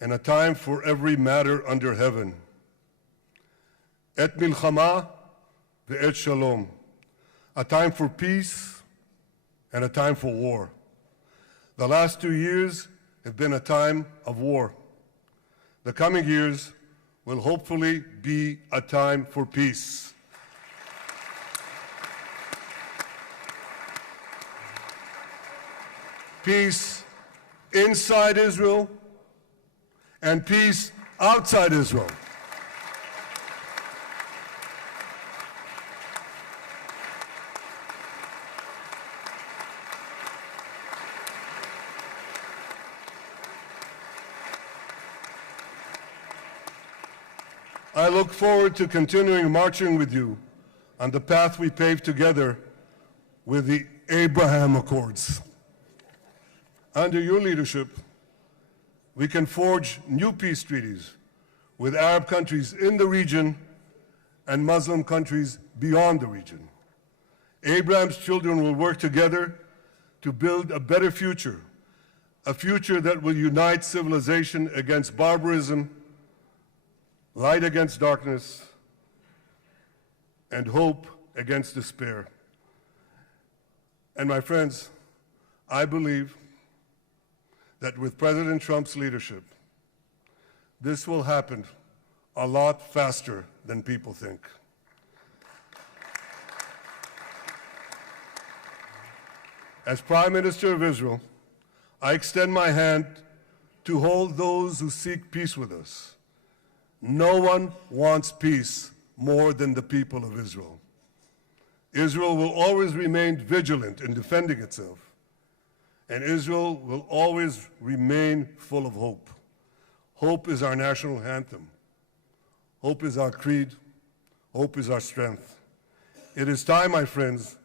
and a time for every matter under heaven. Et milchama ve'et shalom. A time for peace and a time for war. The last 2 years have been a time of war. The coming years will hopefully be a time for peace. Peace inside Israel and peace outside Israel. I look forward to continuing marching with you on the path we paved together with the Abraham Accords. Under your leadership, we can forge new peace treaties with Arab countries in the region and Muslim countries beyond the region. Abraham's children will work together to build a better future, a future that will unite civilization against barbarism, light against darkness, and hope against despair. And my friends, I believe that with President Trump's leadership, this will happen a lot faster than people think. As Prime Minister of Israel, I extend my hand to hold those who seek peace with us. No one wants peace more than the people of Israel. Israel will always remain vigilant in defending itself, and Israel will always remain full of hope. Hope is our national anthem. Hope is our creed. Hope is our strength. It is time, my friends,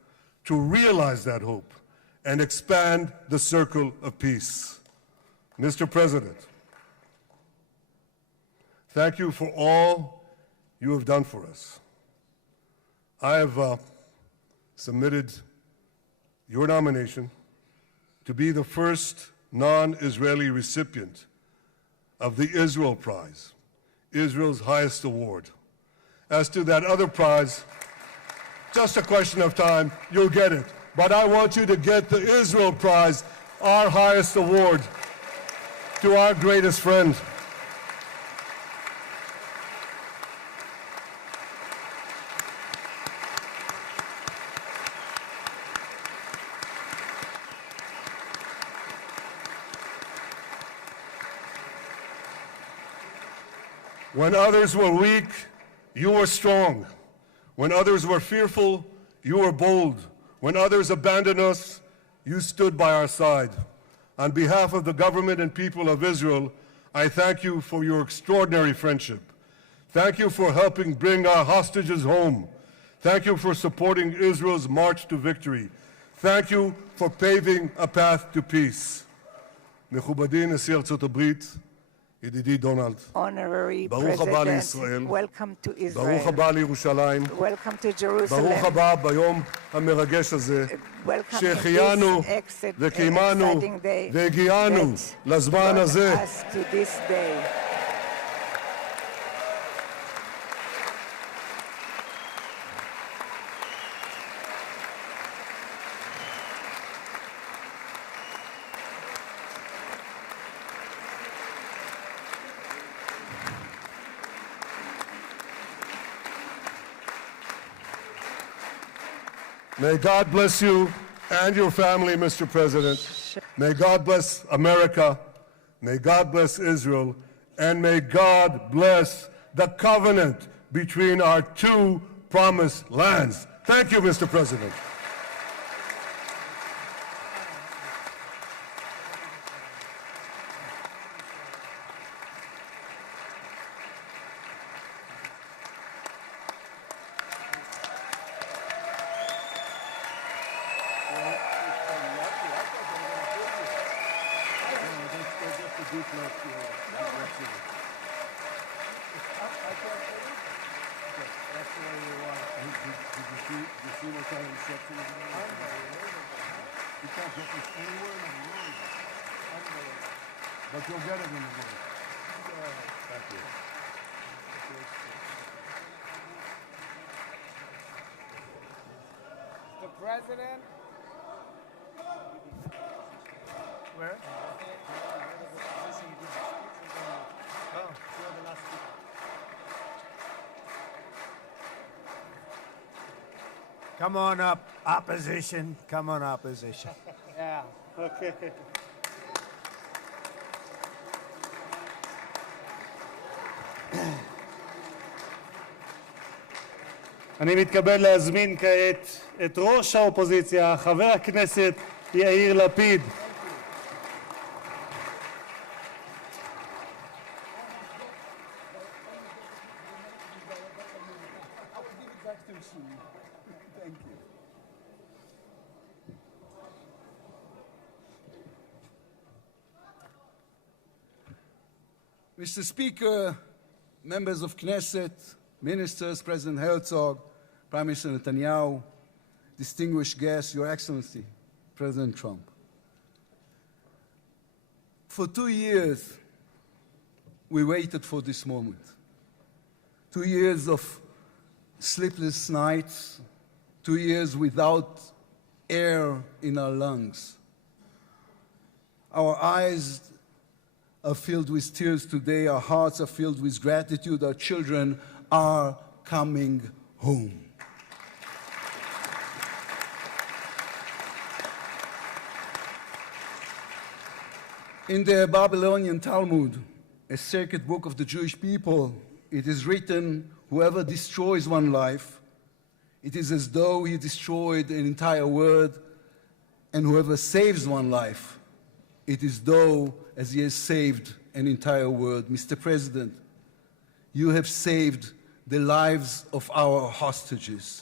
to realize that hope and expand the circle of peace. Mr. President, thank you for all you have done for us. I have submitted your nomination to be the first non-Israeli recipient of the Israel Prize, Israel's highest award. As to that other prize, just a question of time, you'll get it. But I want you to get the Israel Prize, our highest award, to our greatest friend. When others were weak, you were strong. When others were fearful, you were bold. When others abandoned us, you stood by our side. On behalf of the government and people of Israel, I thank you for your extraordinary friendship. Thank you for helping bring our hostages home. Thank you for supporting Israel's march to victory. Thank you for paving a path to peace. מכובדי נשיא ארצות הברית, ידידי דונלד, ברוך הבא לישראל, ברוך הבא לירושלים, ברוך הבא ביום המרגש הזה, שהחיינו וקיימנו והגיענו לזמן הזה. May God bless you and your family, Mr. President. May God bless America. May God bless Israel. And may God bless the covenant between our two promised lands. Thank you, Mr. President. But you'll get it in the morning. Thank you. The president. Where? Oh, you're the last speaker. Come on up, opposition. Come on, opposition. Yeah, okay. אני מתכבד להזמין כעת את ראש האופוזיציה, חבר הכנסת יאיר לפיד. Mr. Speaker, members of Knesset, ministers, President Herzog, Prime Minister Netanyahu, distinguished guests, Your Excellency, President Trump. For 2 years, we waited for this moment. 2 years of sleepless nights, 2 years without air in our lungs. Our eyes are filled with tears today, our hearts are filled with gratitude, our children are coming home. In the Babylonian Talmud, a sacred book of the Jewish people, it is written, whoever destroys one life, it is as though he destroyed an entire world, and whoever saves one life, it is though as he has saved an entire world. Mr. President, you have saved the lives of our hostages.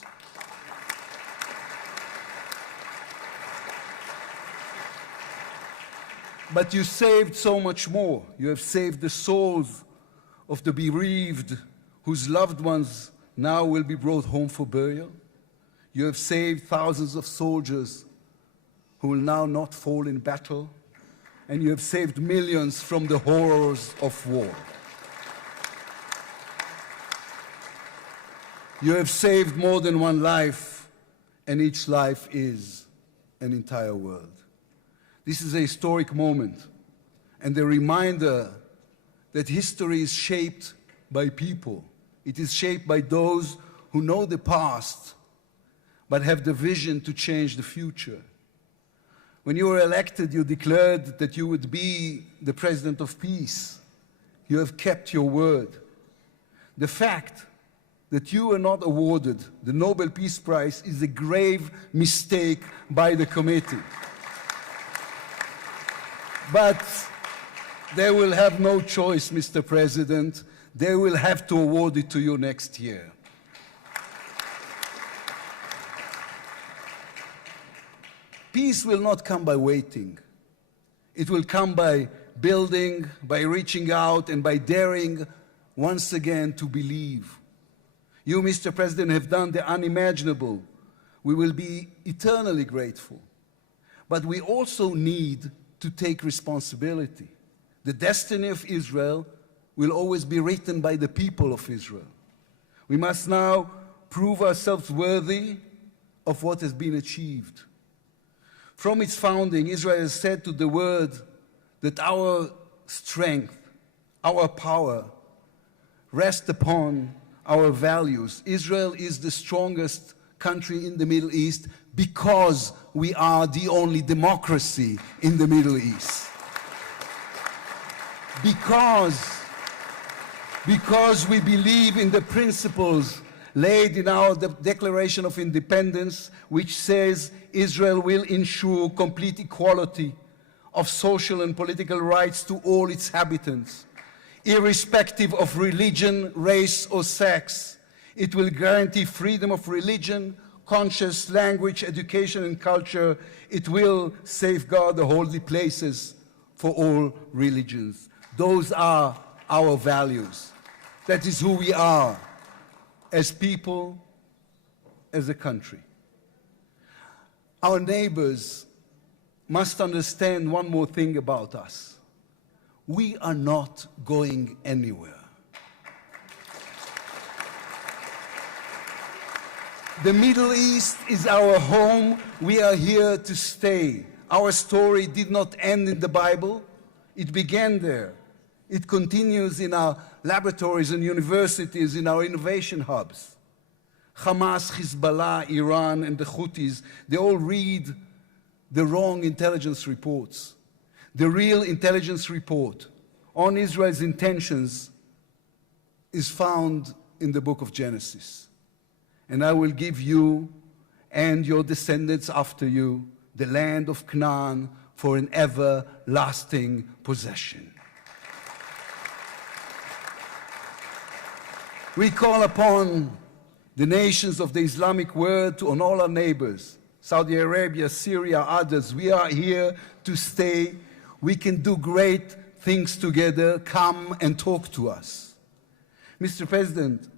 But you saved so much more. You have saved the souls of the bereaved whose loved ones now will be brought home for burial. You have saved thousands of soldiers who will now not fall in battle. And you have saved millions from the horrors of war. You have saved more than one life, and each life is an entire world. This is a historic moment, and a reminder that history is shaped by people. It is shaped by those who know the past, but have the vision to change the future. When you were elected, you declared that you would be the president of peace. You have kept your word. The fact that you were not awarded the Nobel Peace Prize is a grave mistake by the committee. But they will have no choice, Mr. President. They will have to award it to you next year. Peace will not come by waiting. It will come by building, by reaching out, and by daring once again to believe. You, Mr. President, have done the unimaginable. We will be eternally grateful. But we also need to take responsibility. The destiny of Israel will always be written by the people of Israel. We must now prove ourselves worthy of what has been achieved. From its founding, Israel has said to the world that our strength, our power, rest upon our values. Israel is the strongest country in the Middle East because we are the only democracy in the Middle East. Because we believe in the principles laid in our Declaration of Independence, which says Israel will ensure complete equality of social and political rights to all its inhabitants, irrespective of religion, race, or sex. It will guarantee freedom of religion, conscience, language, education, and culture. It will safeguard the holy places for all religions. Those are our values. That is who we are as people, as a country. Our neighbors must understand one more thing about us. We are not going anywhere. The Middle East is our home. We are here to stay. Our story did not end in the Bible. It began there. It continues in our laboratories and universities, in our innovation hubs. Hamas, Hezbollah, Iran, and the Houthis, they all read the wrong intelligence reports. The real intelligence report on Israel's intentions is found in the book of Genesis. And I will give you and your descendants after you the land of Canaan for an everlasting possession. We call upon the nations of the Islamic world and all our neighbors, Saudi Arabia, Syria, others. We are here to stay. We can do great things together. Come and talk to us. Mr. President,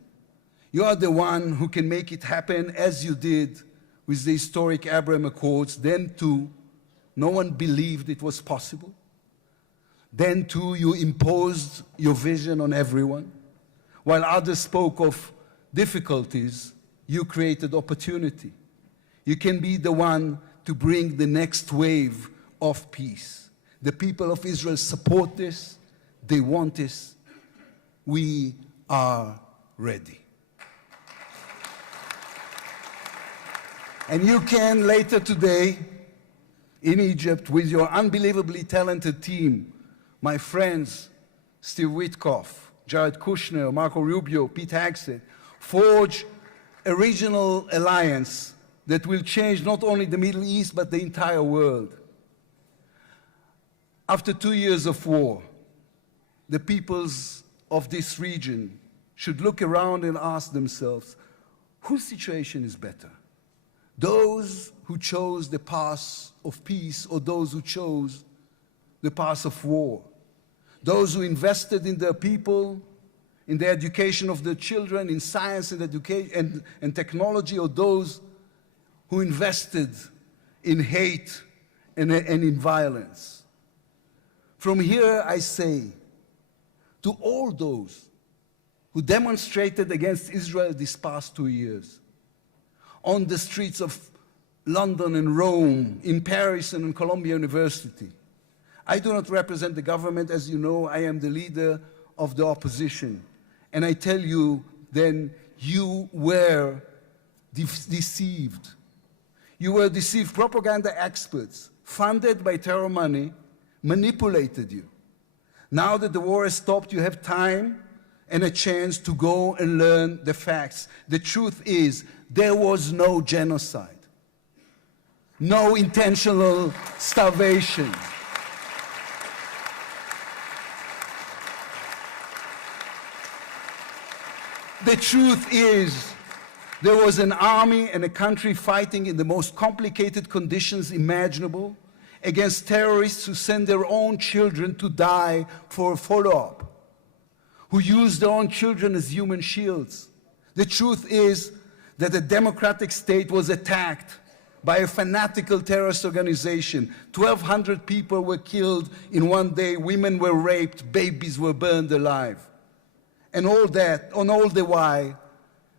You are the one who can make it happen as you did with the historic Abraham Accords. Then too, no one believed it was possible. Then too, you imposed your vision on everyone. While others spoke of difficulties, you created opportunity. You can be the one to bring the next wave of peace. The people of Israel support this. They want this. We are ready. And you can later today in Egypt with your unbelievably talented team, my friends Steve Witkoff, Jared Kushner, Marco Rubio, Pete Hegseth, forge a regional alliance that will change not only the Middle East but the entire world. After 2 years of war, the peoples of this region should look around and ask themselves, whose situation is better? Those who chose the path of peace or those who chose the path of war? Those who invested in their people, in the education of their children, in science and education and technology, or those who invested in hate and in violence? From here I say to all those who demonstrated against Israel these past 2 years, on the streets of London and Rome, in Paris and in Columbia University. I do not represent the government. As you know, I am the leader of the opposition. And I tell you, then, you were deceived. You were deceived. Propaganda experts, funded by terror money, manipulated you. Now that the war has stopped, you have time and a chance to go and learn the facts. The truth is, there was no genocide, no intentional starvation. The truth is, there was an army and a country fighting in the most complicated conditions imaginable against terrorists who send their own children to die for a follow-up, who use their own children as human shields. The truth is that the democratic state was attacked by a fanatical terrorist organization. 1,200 people were killed in one day, women were raped, babies were burned alive. And all that, on all the while,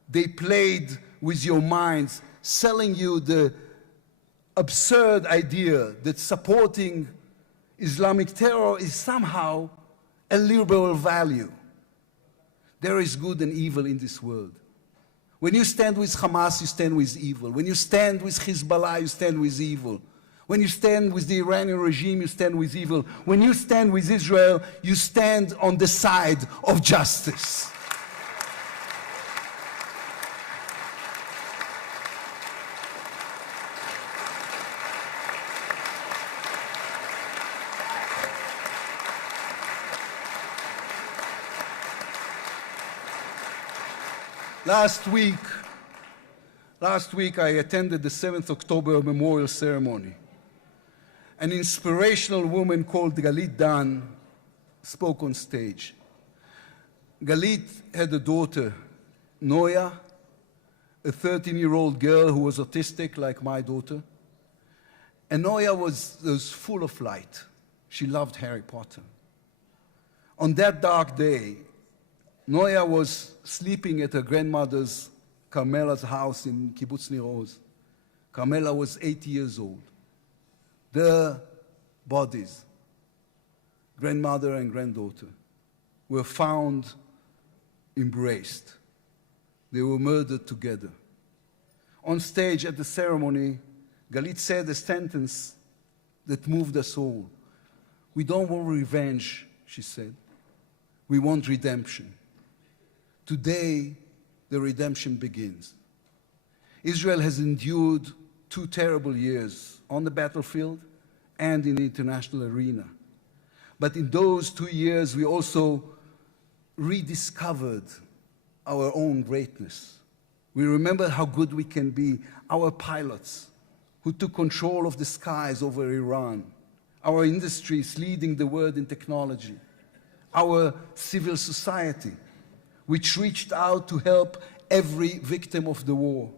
they played with your minds, selling you the absurd idea that supporting Islamic terror is somehow a liberal value. There is good and evil in this world. When you stand with Hamas, you stand with evil. When you stand with Hezbollah, you stand with evil. When you stand with the Iranian regime, you stand with evil. When you stand with Israel, you stand on the side of justice. Last week I attended the 7th October memorial ceremony. An inspirational woman called Galit Dan spoke on stage. Galit had a daughter, Noya, a 13-year-old girl who was autistic like my daughter. And Noya was full of light. She loved Harry Potter. On that dark day, Noya was sleeping at her grandmother's, Carmela's house in Kibbutz Nir Oz. Carmela was 80 years old. Their bodies, grandmother and granddaughter, were found embraced. They were murdered together. On stage at the ceremony, Galit said a sentence that moved us all. We don't want revenge, she said. We want redemption. Today, the redemption begins. Israel has endured 2 terrible years on the battlefield and in the international arena. But in those 2 years, we also rediscovered our own greatness. We remembered how good we can be. Our pilots who took control of the skies over Iran. Our industries leading the world in technology. Our civil society, which reached out to help every victim of the war.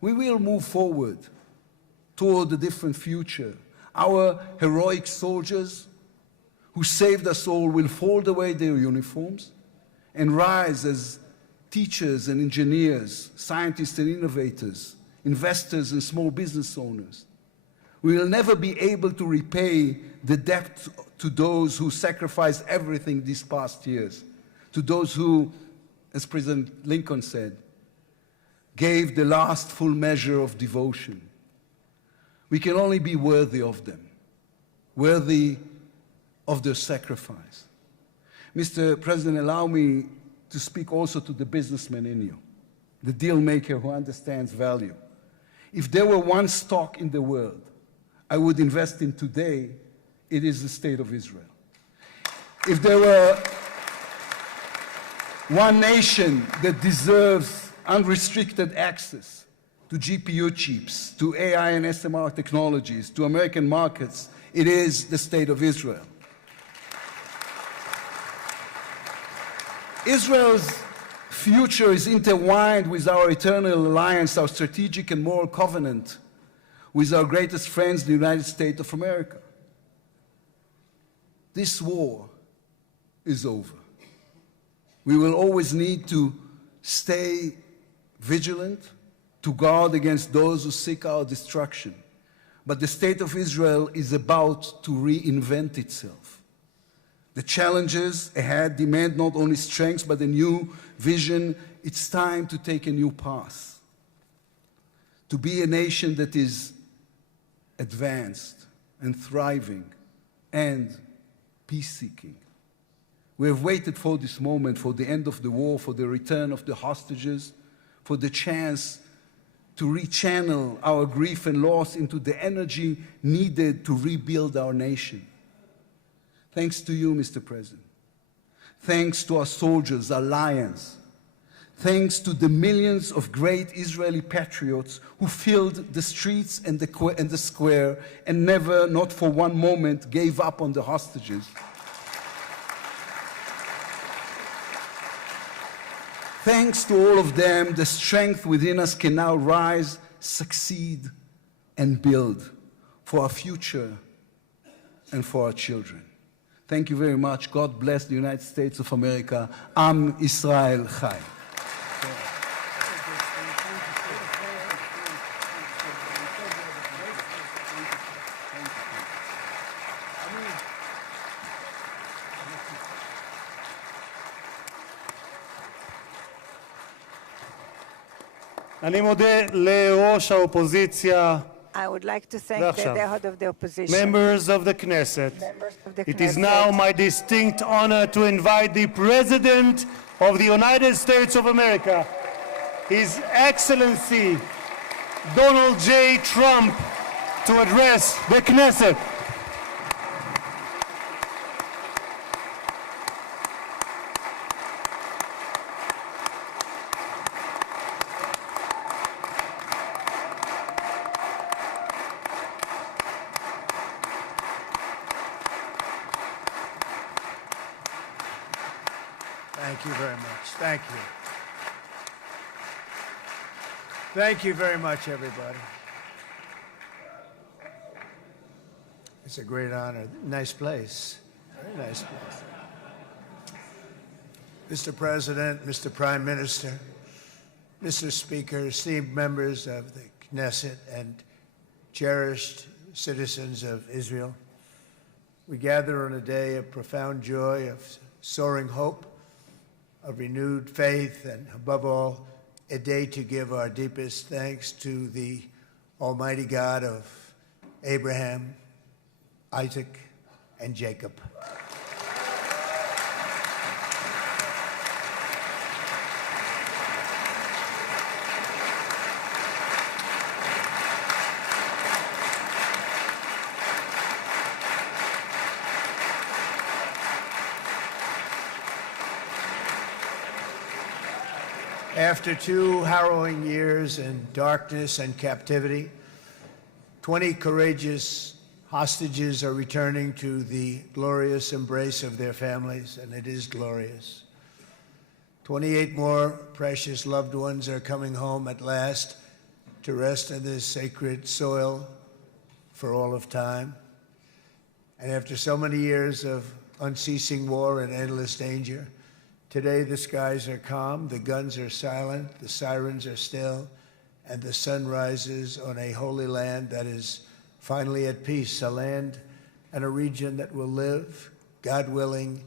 We will move forward toward a different future. Our heroic soldiers who saved us all will fold away their uniforms and rise as teachers and engineers, scientists and innovators, investors and small business owners. We will never be able to repay the debt to those who sacrificed everything these past years, to those who, as President Lincoln said, gave the last full measure of devotion. We can only be worthy of them, worthy of their sacrifice. Mr. President, allow me to speak also to the businessman in you, the deal maker who understands value. If there were one stock in the world I would invest in today, it is the State of Israel. If there were one nation that deserves unrestricted access to GPU chips, to AI and SMR technologies, to American markets, it is the State of Israel. Israel's future is intertwined with our eternal alliance, our strategic and moral covenant with our greatest friends, the United States of America. This war is over. We will always need to stay vigilant, to guard against those who seek our destruction. But the State of Israel is about to reinvent itself. The challenges ahead demand not only strength, but a new vision. It's time to take a new path, to be a nation that is advanced and thriving and peace-seeking. We have waited for this moment, for the end of the war, for the return of the hostages, for the chance to rechannel our grief and loss into the energy needed to rebuild our nation. Thanks to you, Mr. President. Thanks to our soldiers, our lions. Thanks to the millions of great Israeli patriots who filled the streets and the square and never, not for one moment, gave up on the hostages. Thanks to all of them, the strength within us can now rise, succeed, and build for our future and for our children. Thank you very much. God bless the United States of America. Am Israel Chai. אני מודה לראש האופוזיציה. I would like to thank the head of the opposition. Members of the Knesset. It is now my distinct honor to invite the President of the United States of America, His Excellency Donald J. Trump, to address the Knesset. Thank you very much. Thank you. Thank you very much, everybody. It's a great honor. Nice place. Very nice place. Mr. President, Mr. Prime Minister, Mr. Speaker, esteemed members of the Knesset and cherished citizens of Israel, we gather on a day of profound joy, of soaring hope, of renewed faith, and above all, a day to give our deepest thanks to the Almighty God of Abraham, Isaac, and Jacob. After 2 harrowing years in darkness and captivity, 20 courageous hostages are returning to the glorious embrace of their families, and it is glorious. 28 more precious loved ones are coming home at last to rest in this sacred soil for all of time. And after so many years of unceasing war and endless danger, today the skies are calm, the guns are silent, the sirens are still, and the sun rises on a holy land that is finally at peace, a land and a region that will live, God willing,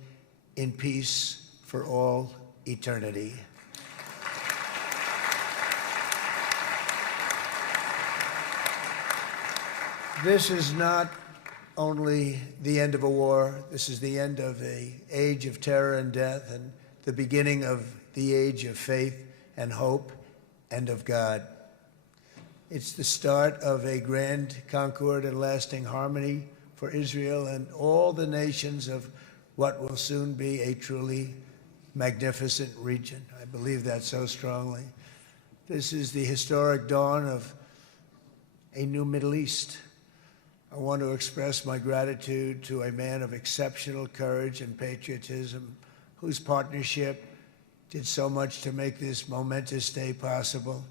in peace for all eternity. This is not only the end of a war, this is the end of an age of terror and death and the beginning of the age of faith and hope and of God. It's the start of a grand concord and lasting harmony for Israel and all the nations of what will soon be a truly magnificent region. I believe that so strongly. This is the historic dawn of a new Middle East. I want to express my gratitude to a man of exceptional courage and patriotism, whose partnership did so much to make this momentous day possible.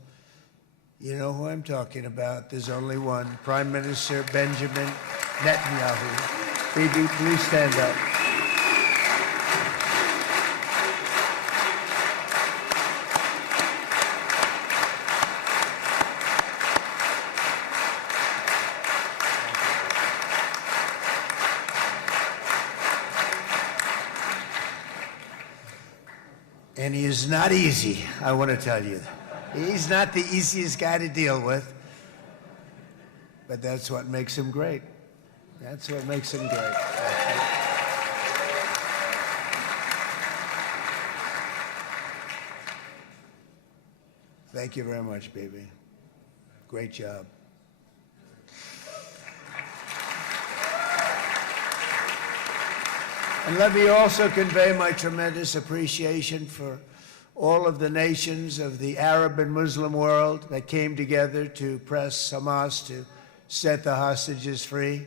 You know who I'm talking about. There's only one, Prime Minister Benjamin Netanyahu. Bibi, please stand up. And he is not easy, I want to tell you. He's not the easiest guy to deal with, but that's what makes him great. That's what makes him great. Thank you very much, baby. Great job. And let me also convey my tremendous appreciation for all of the nations of the Arab and Muslim world that came together to press Hamas to set the hostages free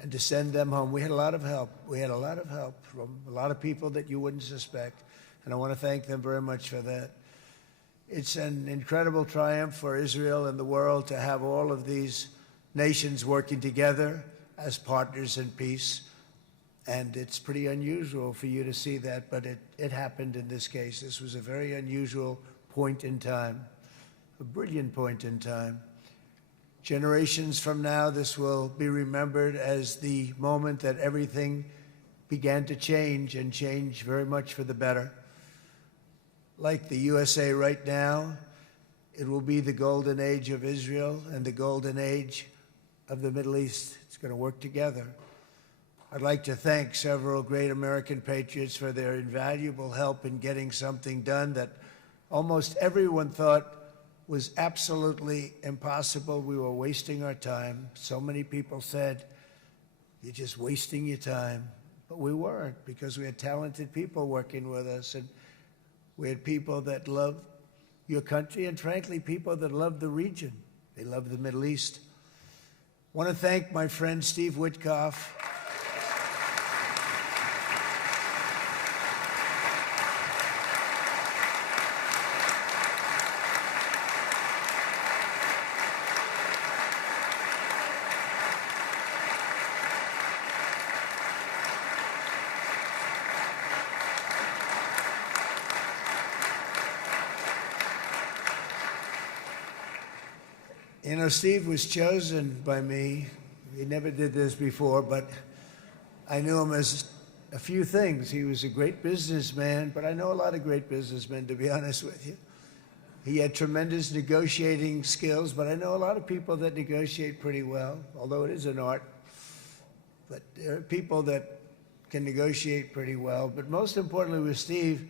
and to send them home. We had a lot of help. We had a lot of help from a lot of people that you wouldn't suspect, and I want to thank them very much for that. It's an incredible triumph for Israel and the world to have all of these nations working together as partners in peace. And it's pretty unusual for you to see that, but it happened in this case. This was a very unusual point in time, a brilliant point in time. Generations from now, this will be remembered as the moment that everything began to change, and change very much for the better. Like the USA right now, it will be the golden age of Israel and the golden age of the Middle East. It's going to work together. I'd like to thank several great American patriots for their invaluable help in getting something done that almost everyone thought was absolutely impossible. We were wasting our time. So many people said, "You're just wasting your time." But we weren't, because we had talented people working with us, and we had people that loved your country, and frankly, people that loved the region. They loved the Middle East. I want to thank my friend Steve Witkoff. You know, Steve was chosen by me. He never did this before, but I knew him as a few things. He was a great businessman, but I know a lot of great businessmen, to be honest with you. He had tremendous negotiating skills, but I know a lot of people that negotiate pretty well, although it is an art. But there are people that can negotiate pretty well. But most importantly with Steve,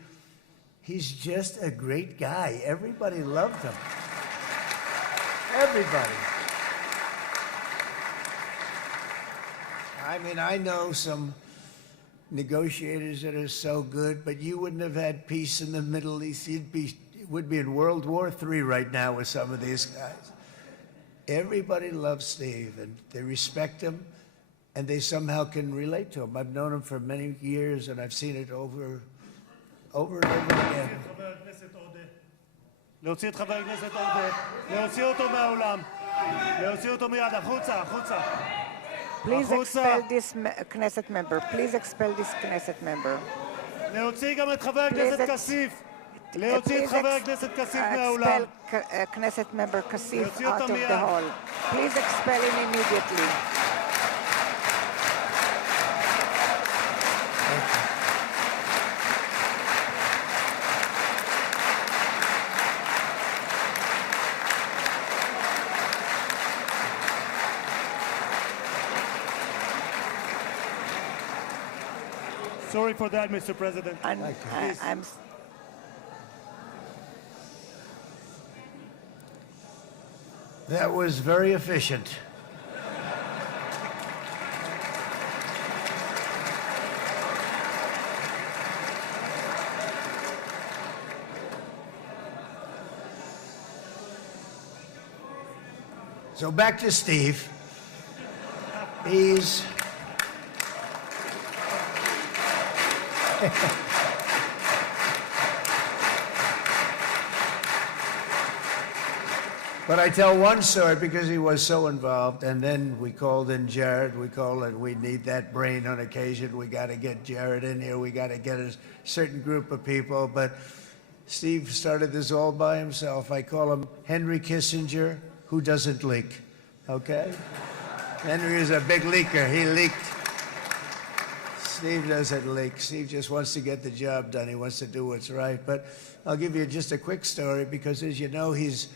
he's just a great guy. Everybody loved him. Everybody. I mean, I know some negotiators that are so good, but you wouldn't have had peace in the Middle East. It would be in World War III right now with some of these guys. Everybody loves Steve, and they respect him, and they somehow can relate to him. I've known him for many years, and I've seen it over over and over again. להוציא את חבר הכנסת עודה, להוציא אותו מהאולם, להוציא אותו מיד, החוצה, החוצה. Please expel this Knesset member. Please expel this Knesset member. להוציא גם את חבר הכנסת כסיף. להוציא את חבר הכנסת כסיף מהאולם. Expel Knesset member Kasif out of the hall. Please expel him immediately. Sorry for that, Mr. President. I'm That was very efficient. So back to Steve. He's But I tell one story because he was so involved, and then we called in Jared. We need that brain on occasion. We got to get Jared in here. We got to get a certain group of people. But Steve started this all by himself. I call him Henry Kissinger, who doesn't leak. Okay? Henry is a big leaker. He leaked. Steve doesn't leak. Steve just wants to get the job done. He wants to do what's right. But I'll give you just a quick story because, as you know, he's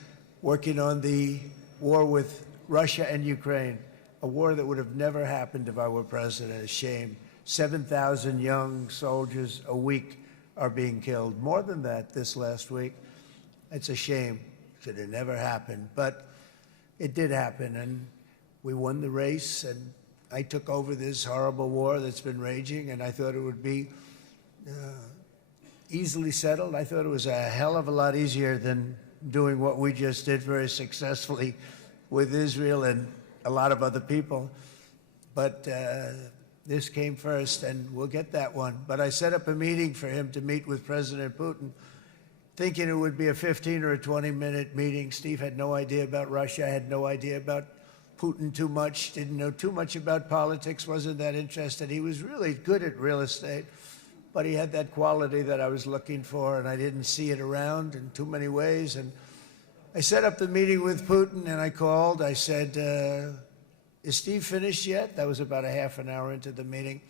working on the war with Russia and Ukraine, a war that would have never happened if I were president. A shame. 7,000 young soldiers a week are being killed. More than that this last week. It's a shame. It should have never happened. But it did happen, and we won the race, and I took over this horrible war that's been raging, and I thought it would be easily settled. I thought it was a hell of a lot easier than doing what we just did very successfully with Israel and a lot of other people. But this came first, and we'll get that one. But I set up a meeting for him to meet with President Putin, thinking it would be a 15 or a 20-minute meeting. Steve had no idea about Russia, had no idea about Putin too much, didn't know too much about politics, wasn't that interested. He was really good at real estate, but he had that quality that I was looking for, and I didn't see it around in too many ways. And I set up the meeting with Putin, and I called. I said, is Steve finished yet? That was about a half an hour into the meeting.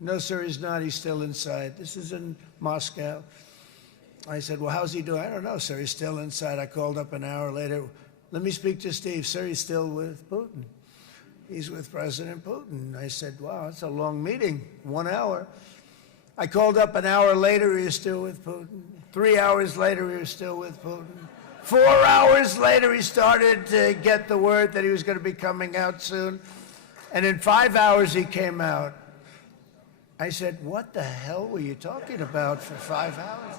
No, sir, he's not. He's still inside. This is in Moscow. I said, well, how's he doing? I don't know, sir. He's still inside. I called up an hour later. Let me speak to Steve. Sir, he's still with Putin. He's with President Putin. I said, wow, that's a long meeting, 1 hour. I called up an hour later, he was still with Putin. 3 hours later, he was still with Putin. 4 hours later, he started to get the word that he was going to be coming out soon. And in 5 hours, he came out. I said, what the hell were you talking about for 5 hours?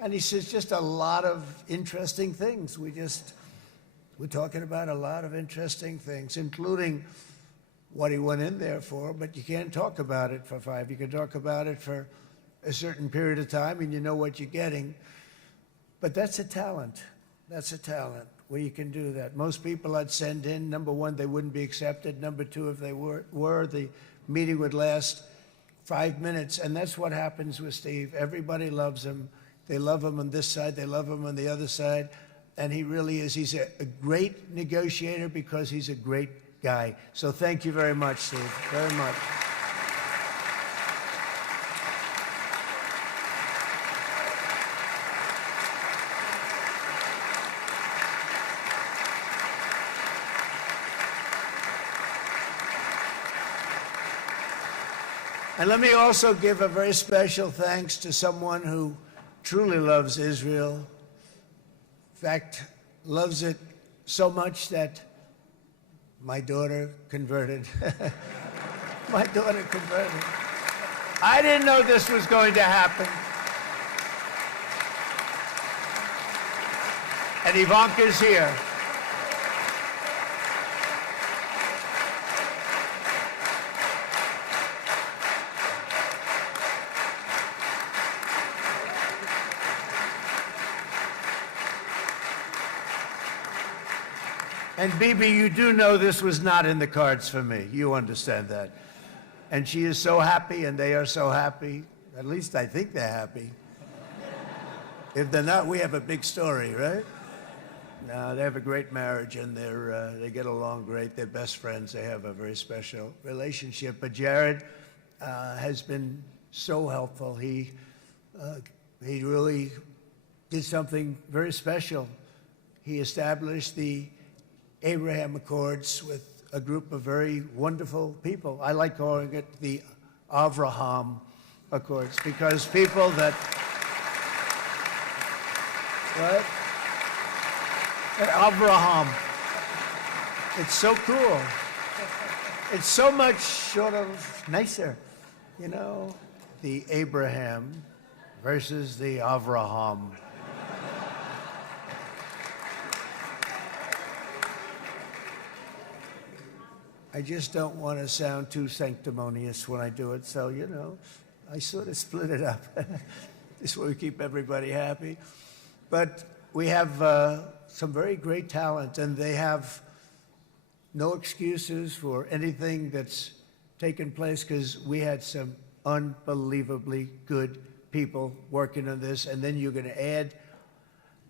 And he says, just a lot of interesting things. We're talking about a lot of interesting things, including what he went in there for, but you can't talk about it for 5. You can talk about it for a certain period of time, and you know what you're getting. But that's a talent. That's a talent, where you can do that. Most people I'd send in, number one, they wouldn't be accepted. Number two, if they were, the meeting would last 5 minutes, and that's what happens with Steve. Everybody loves him. They love him on this side. They love him on the other side. And he really is. He's a great negotiator because he's a great guy. So thank you very much, Steve, very much. And let me also give a very special thanks to someone who truly loves Israel. In fact, loves it so much that my daughter converted. My daughter converted. I didn't know this was going to happen. And Ivanka's here. And Bibi, you do know this was not in the cards for me. You understand that. And she is so happy, and they are so happy. At least I think they're happy. If they're not, we have a big story, right? No, they have a great marriage, and they get along great. They're best friends. They have a very special relationship. But Jared has been so helpful. He really did something very special. He established the Abraham Accords with a group of very wonderful people. I like calling it the Avraham Accords, because people that, what? Avraham. It's so cool. It's so much sort of nicer, you know, the Abraham versus the Avraham. I just don't want to sound too sanctimonious when I do it, so, you know, I sort of split it up. This way we keep everybody happy. But we have some very great talent, and they have no excuses for anything that's taken place, because we had some unbelievably good people working on this. And then you're going to add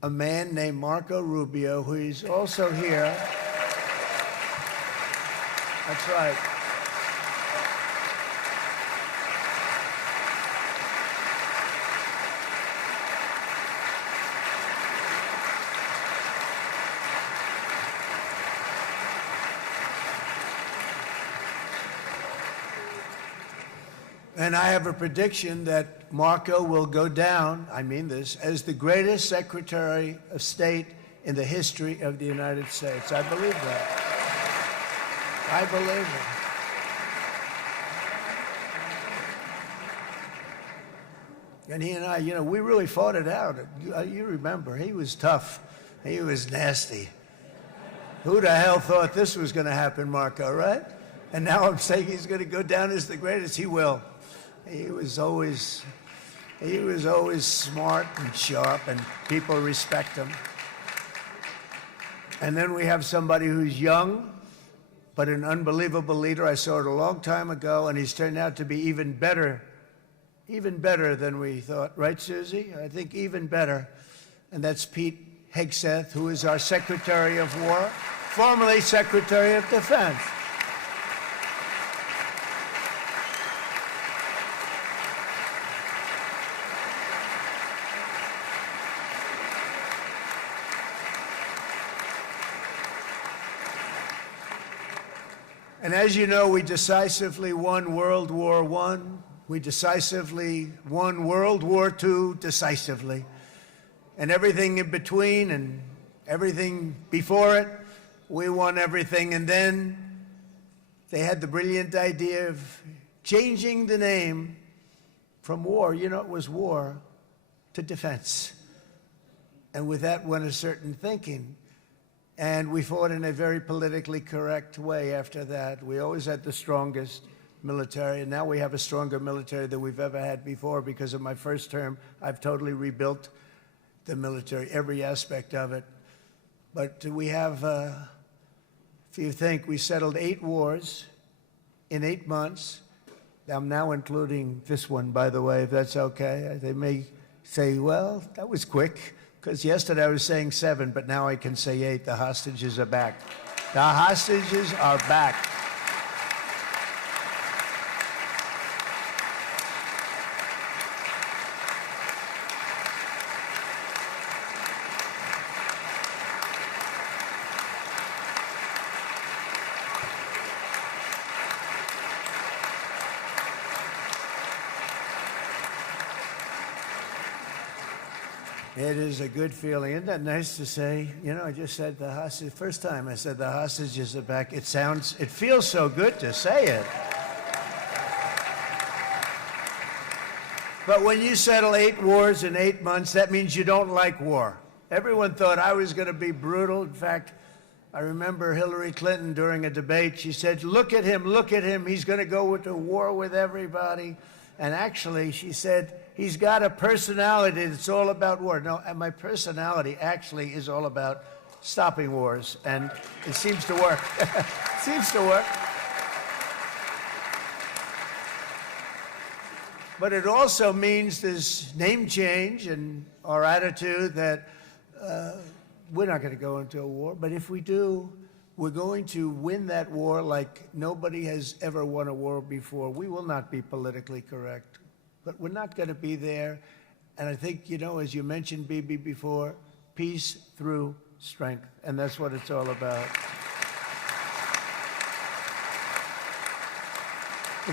a man named Marco Rubio, who is also here. That's right. And I have a prediction that Marco will go down, I mean this, as the greatest Secretary of State in the history of the United States. I believe that. I believe it. And he and I, you know, we really fought it out. You remember, he was tough. He was nasty. Who the hell thought this was going to happen, Marco, right? And now I'm saying he's going to go down as the greatest. He will. He was always smart and sharp, and people respect him. And then we have somebody who's young, but an unbelievable leader. I saw it a long time ago, and he's turned out to be even better than we thought. Right, Susie? I think even better. And that's Pete Hegseth, who is our Secretary of War, formerly Secretary of Defense. And as you know, we decisively won World War I. We decisively won World War II decisively. And everything in between and everything before it, we won everything. And then they had the brilliant idea of changing the name from war, you know, it was war, to defense. And with that went a certain thinking. And we fought in a very politically correct way after that. We always had the strongest military, and now we have a stronger military than we've ever had before. Because of my first term, I've totally rebuilt the military, every aspect of it. But we have, if you think, we settled 8 wars in 8 months. I'm now including this one, by the way, if that's okay. They may say, well, that was quick. Because yesterday I was saying 7, but now I can say 8. The hostages are back. The hostages are back. It is a good feeling. Isn't that nice to say? You know, I just said the hostage, first time I said the hostages are back. It feels so good to say it. But when you settle 8 wars in 8 months, that means you don't like war. Everyone thought I was going to be brutal. In fact, I remember Hillary Clinton during a debate, she said, look at him, he's going to go to war with everybody. And actually, she said, he's got a personality that's all about war. No, and my personality actually is all about stopping wars, and it seems to work. It seems to work. But it also means this name change in our attitude that we're not going to go into a war, but if we do, we're going to win that war like nobody has ever won a war before. We will not be politically correct, but we're not going to be there. And I think, you know, as you mentioned, Bibi, before, peace through strength, and that's what it's all about.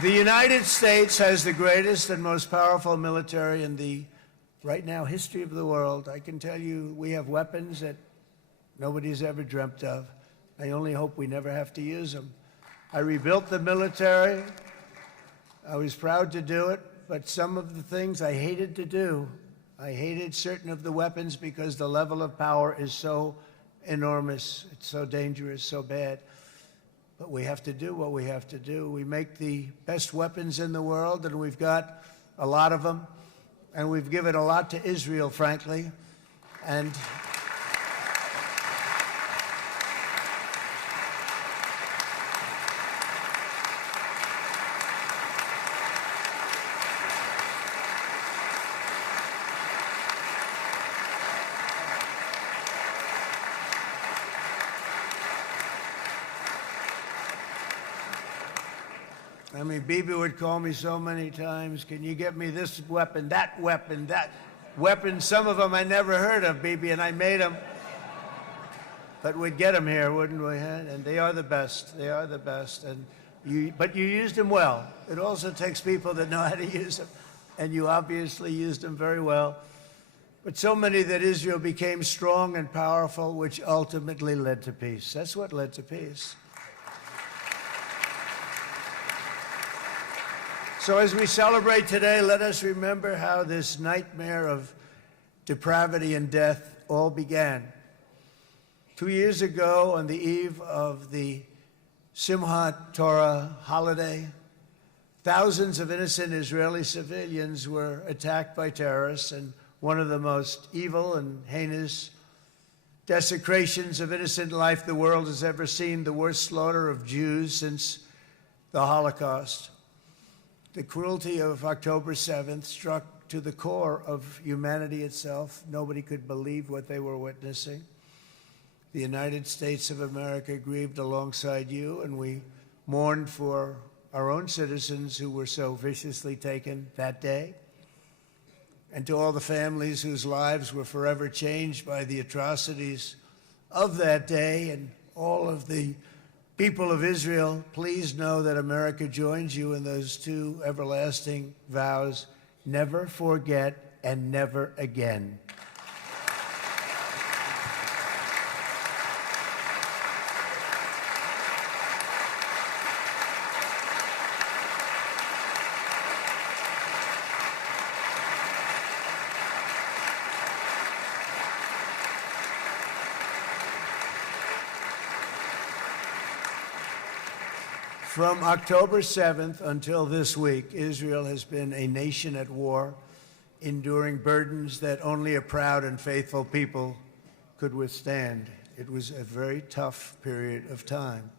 The United States has the greatest and most powerful military in the, right now, history of the world. I can tell you we have weapons that nobody's ever dreamt of. I only hope we never have to use them. I rebuilt the military. I was proud to do it, but some of the things I hated to do. I hated certain of the weapons because the level of power is so enormous, it's so dangerous, so bad. But we have to do what we have to do. We make the best weapons in the world, and we've got a lot of them. And we've given a lot to Israel, frankly. And I mean, Bibi would call me so many times, can you get me this weapon, that weapon, that weapon? Some of them I never heard of, Bibi, and I made them. But we'd get them here, wouldn't we? And they are the best. They are the best. But you used them well. It also takes people that know how to use them. And you obviously used them very well. But so many that Israel became strong and powerful, which ultimately led to peace. That's what led to peace. So as we celebrate today, let us remember how this nightmare of depravity and death all began. 2 years ago, on the eve of the Simchat Torah holiday, thousands of innocent Israeli civilians were attacked by terrorists, and one of the most evil and heinous desecrations of innocent life the world has ever seen, the worst slaughter of Jews since the Holocaust. The cruelty of October 7th struck to the core of humanity itself. Nobody could believe what they were witnessing. The United States of America grieved alongside you, and we mourned for our own citizens who were so viciously taken that day. And to all the families whose lives were forever changed by the atrocities of that day, and all of the people of Israel, please know that America joins you in those two everlasting vows: never forget and never again. From October 7th until this week, Israel has been a nation at war, enduring burdens that only a proud and faithful people could withstand. It was a very tough period of time.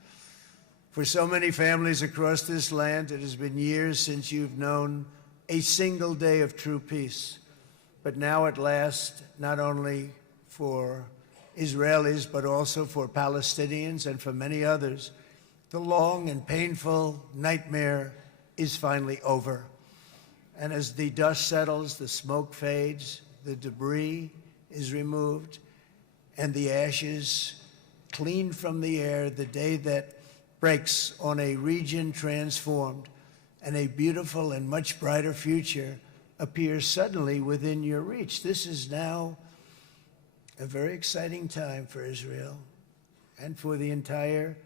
For so many families across this land, it has been years since you've known a single day of true peace. But now at last, not only for Israelis, but also for Palestinians and for many others, the long and painful nightmare is finally over. And as the dust settles, the smoke fades, the debris is removed, and the ashes cleaned from the air, the day that breaks on a region transformed, and a beautiful and much brighter future appears suddenly within your reach. This is now a very exciting time for Israel and for the entire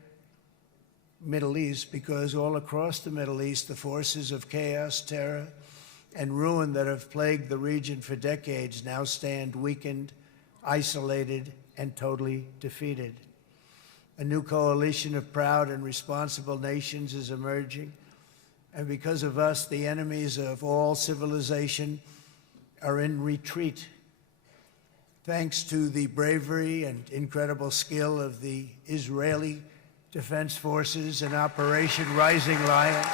Middle East, because all across the Middle East, the forces of chaos, terror, and ruin that have plagued the region for decades now stand weakened, isolated, and totally defeated. A new coalition of proud and responsible nations is emerging, and because of us, the enemies of all civilization are in retreat. thanks to the bravery and incredible skill of the Israeli Defense Forces in Operation Rising Lion.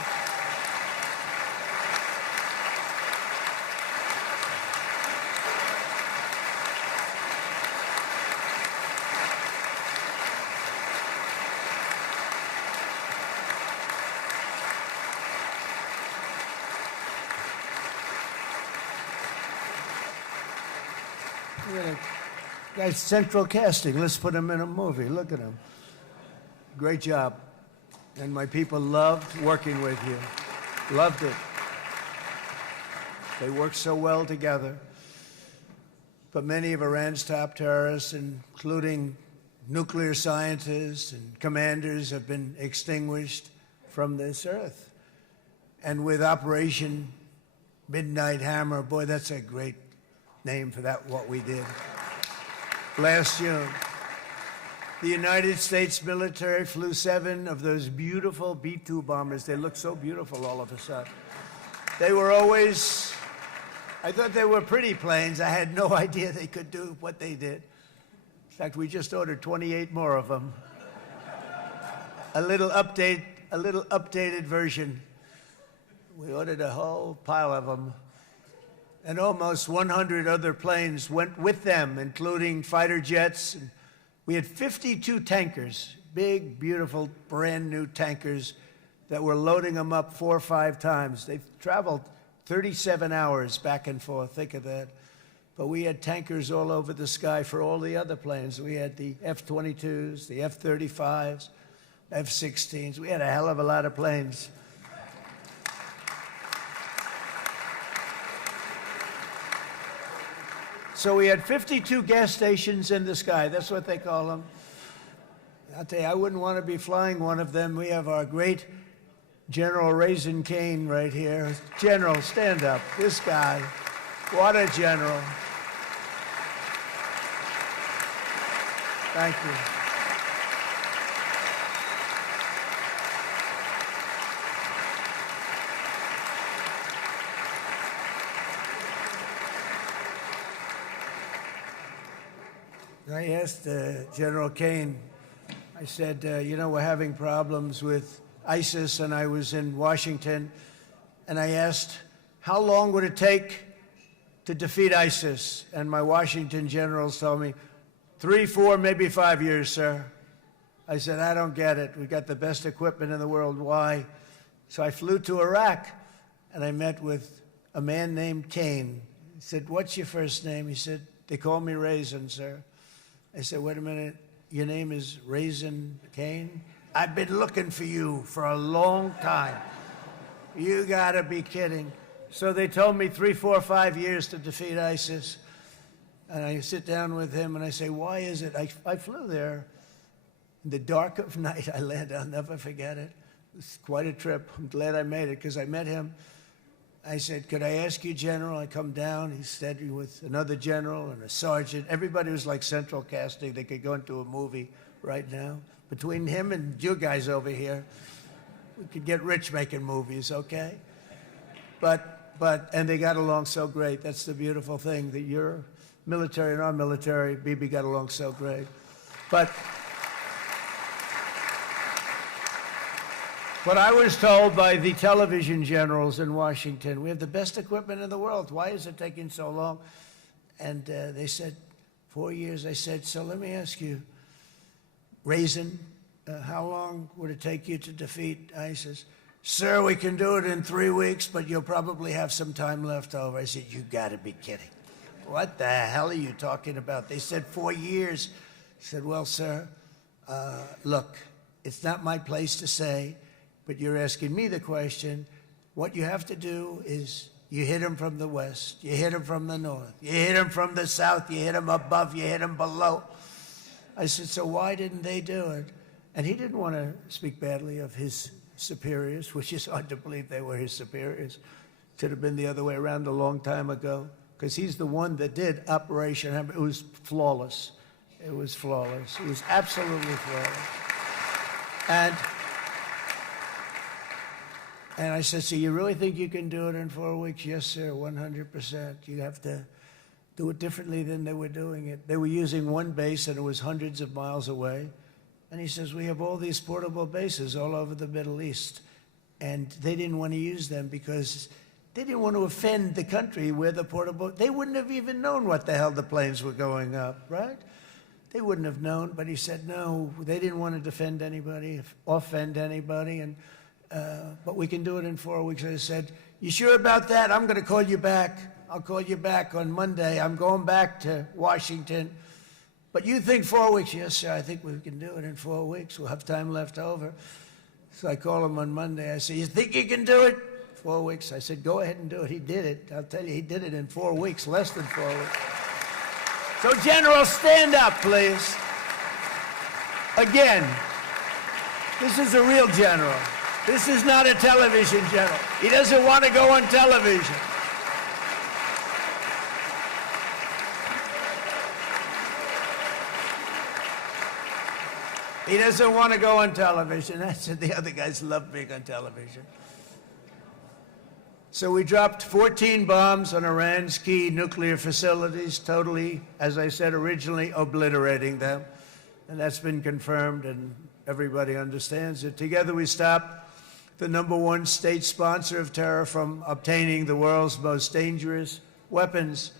Guy's central casting. Let's put him in a movie. Look at him. Great job. And my people loved working with you. Loved it. They worked so well together. But many of Iran's top terrorists, including nuclear scientists and commanders, have been extinguished from this earth. And with Operation Midnight Hammer, boy, that's a great name for that, what we did. Last June, the United States military flew 7 of those beautiful B-2 bombers. They look so beautiful all of a sudden. They were always, I thought they were pretty planes. I had no idea they could do what they did. In fact, we just ordered 28 more of them. A little updated version. We ordered a whole pile of them. And almost 100 other planes went with them, including fighter jets. And we had 52 tankers, big, beautiful, brand new tankers that were loading them up 4 or 5 times. They've traveled 37 hours back and forth, think of that. But we had tankers all over the sky for all the other planes. We had the F-22s, the F-35s, F-16s. We had a hell of a lot of planes. So we had 52 gas stations in the sky. That's what they call them. I'll tell you, I wouldn't want to be flying one of them. We have our great General Raisin Cain right here. General, stand up. This guy. What a general. Thank you. I asked General Cain, I said, you know, we're having problems with ISIS, and I was in Washington, and I asked, how long would it take to defeat ISIS? And my Washington generals told me, 3, 4, maybe 5 years, sir. I said, I don't get it. We've got the best equipment in the world. Why? So I flew to Iraq, and I met with a man named Cain. He said, what's your first name? He said, they call me Raisin, sir. I said, wait a minute, your name is Raisin Cain? I've been looking for you for a long time. You gotta be kidding. So they told me 3, 4, 5 years to defeat ISIS. And I sit down with him and I say, why is it? I flew there in the dark of night. I landed, I'll never forget it. It was quite a trip. I'm glad I made it because I met him. I said, could I ask you, General? I come down. He said with another general and a sergeant. Everybody was like central casting. They could go into a movie right now. Between him and you guys over here, we could get rich making movies, okay? And they got along so great. That's the beautiful thing, that your military and our military, Bibi, got along so great. But I was told by the television generals in Washington, we have the best equipment in the world. Why is it taking so long? And they said, 4 years. I said, so let me ask you, Raisin, how long would it take you to defeat ISIS? Sir, we can do it in 3 weeks, but you'll probably have some time left over. I said, you gotta be kidding. What the hell are you talking about? They said 4 years. I said, well, sir, look, it's not my place to say, but you're asking me the question. What you have to do is you hit him from the west, you hit him from the north, you hit him from the south, you hit him above, you hit him below. I said, so why didn't they do it? And he didn't want to speak badly of his superiors, which is hard to believe they were his superiors. It should have been the other way around a long time ago, because he's the one that did Operation Hammer. It was flawless. It was flawless. It was absolutely flawless. And I said, so you really think you can do it in 4 weeks? Yes, sir, 100%. You have to do it differently than they were doing it. They were using one base and it was hundreds of miles away. And he says, we have all these portable bases all over the Middle East. And they didn't want to use them because they didn't want to offend the country where the portable, they wouldn't have even known what the hell the planes were going up, right? They wouldn't have known, but he said, no, they didn't want to defend anybody, offend anybody, and but we can do it in 4 weeks. I said, you sure about that? I'm going to call you back. I'll call you back on Monday. I'm going back to Washington. But you think 4 weeks? Yes, sir, I think we can do it in 4 weeks. We'll have time left over. So I call him on Monday. I say, you think you can do it? 4 weeks. I said, go ahead and do it. He did it. I'll tell you, he did it in 4 weeks, less than 4 weeks. So, General, stand up, please. Again, this is a real general. This is not a television general. He doesn't want to go on television. He doesn't want to go on television. I said the other guys love being on television. So we dropped 14 bombs on Iran's key nuclear facilities, totally, as I said originally, obliterating them. And that's been confirmed, and everybody understands it. Together we stopped the #1 state sponsor of terror from obtaining the world's most dangerous weapons.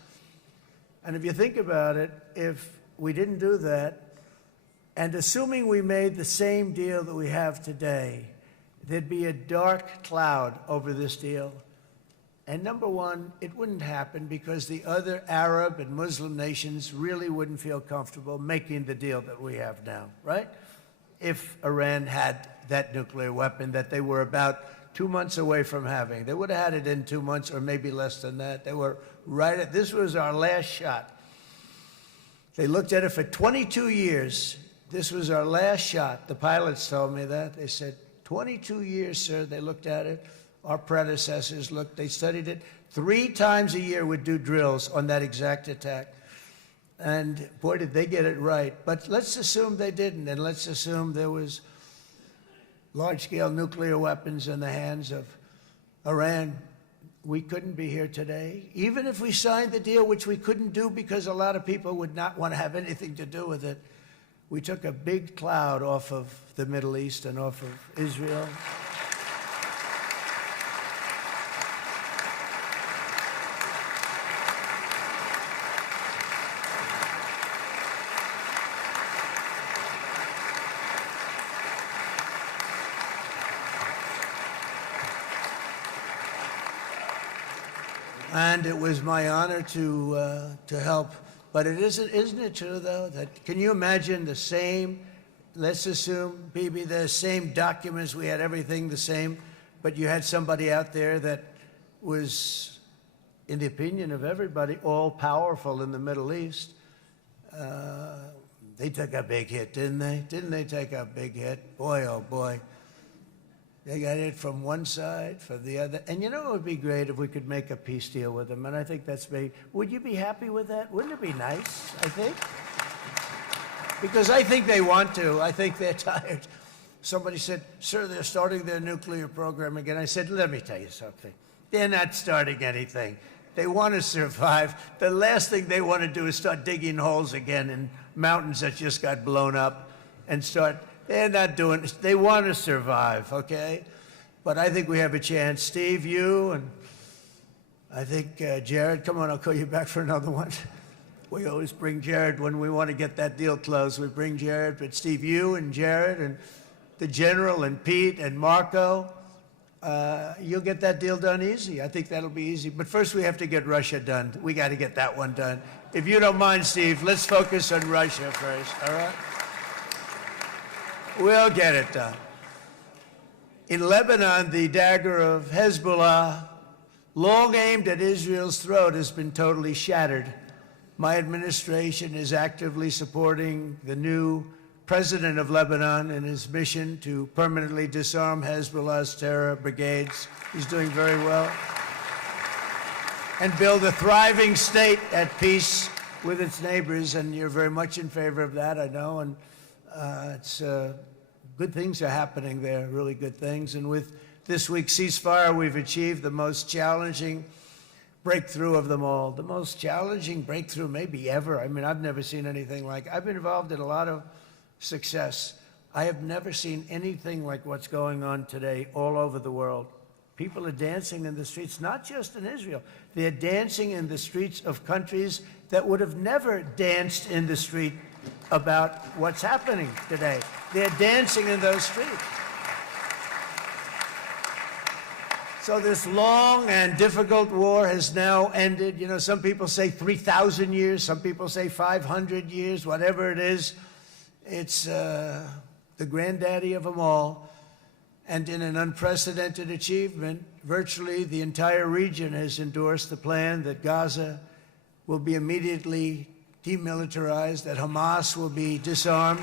And if you think about it, if we didn't do that, and assuming we made the same deal that we have today, there'd be a dark cloud over this deal. And #1, it wouldn't happen because the other Arab and Muslim nations really wouldn't feel comfortable making the deal that we have now, right? If Iran had that nuclear weapon that they were about 2 months away from having. They would have had it in 2 months or maybe less than that. They were right at, this was our last shot. They looked at it for 22 years. This was our last shot. The pilots told me that. They said, 22 years, sir. They looked at it. Our predecessors looked, they studied it. 3 times a year would do drills on that exact attack. And boy, did they get it right. But let's assume they didn't, and let's assume there was large-scale nuclear weapons in the hands of Iran. We couldn't be here today. Even if we signed the deal, which we couldn't do because a lot of people would not want to have anything to do with it, we took a big cloud off of the Middle East and off of Israel. And it was my honor to help. But it isn't it true, though, that can you imagine the same, let's assume, Bibi, the same documents, we had everything the same, but you had somebody out there that was, in the opinion of everybody, all-powerful in the Middle East. They took a big hit, didn't they? Didn't they take a big hit? Boy, oh boy. They got it from one side, from the other. And you know, it would be great if we could make a peace deal with them. And I think that's maybe, would you be happy with that? Wouldn't it be nice, I think? Because I think they want to. I think they're tired. Somebody said, sir, they're starting their nuclear program again. I said, let me tell you something. They're not starting anything. They want to survive. The last thing they want to do is start digging holes again in mountains that just got blown up and start. They're not doing it. They want to survive, okay? But I think we have a chance. Steve, you, and I think Jared, come on, I'll call you back for another one. We always bring Jared when we want to get that deal closed. We bring Jared, but Steve, you and Jared and the General and Pete and Marco, you'll get that deal done easy. I think that'll be easy. But first we have to get Russia done. We got to get that one done. If you don't mind, Steve, let's focus on Russia first, all right? We'll get it done. In Lebanon, the dagger of Hezbollah, long aimed at Israel's throat, has been totally shattered. My administration is actively supporting the new president of Lebanon in his mission to permanently disarm Hezbollah's terror brigades. He's doing very well. And build a thriving state at peace with its neighbors, and you're very much in favor of that, I know, and it's good things are happening there, really good things. And with this week's ceasefire, we've achieved the most challenging breakthrough of them all, the most challenging breakthrough maybe ever. I mean, I've never seen anything like it. I've been involved in a lot of success. I have never seen anything like what's going on today all over the world. People are dancing in the streets, not just in Israel. They're dancing in the streets of countries that would have never danced in the street about what's happening today. They're dancing in those streets. So this long and difficult war has now ended. You know, some people say 3,000 years, some people say 500 years, whatever it is. It's the granddaddy of them all. And in an unprecedented achievement, virtually the entire region has endorsed the plan that Gaza will be immediately demilitarized, that Hamas will be disarmed,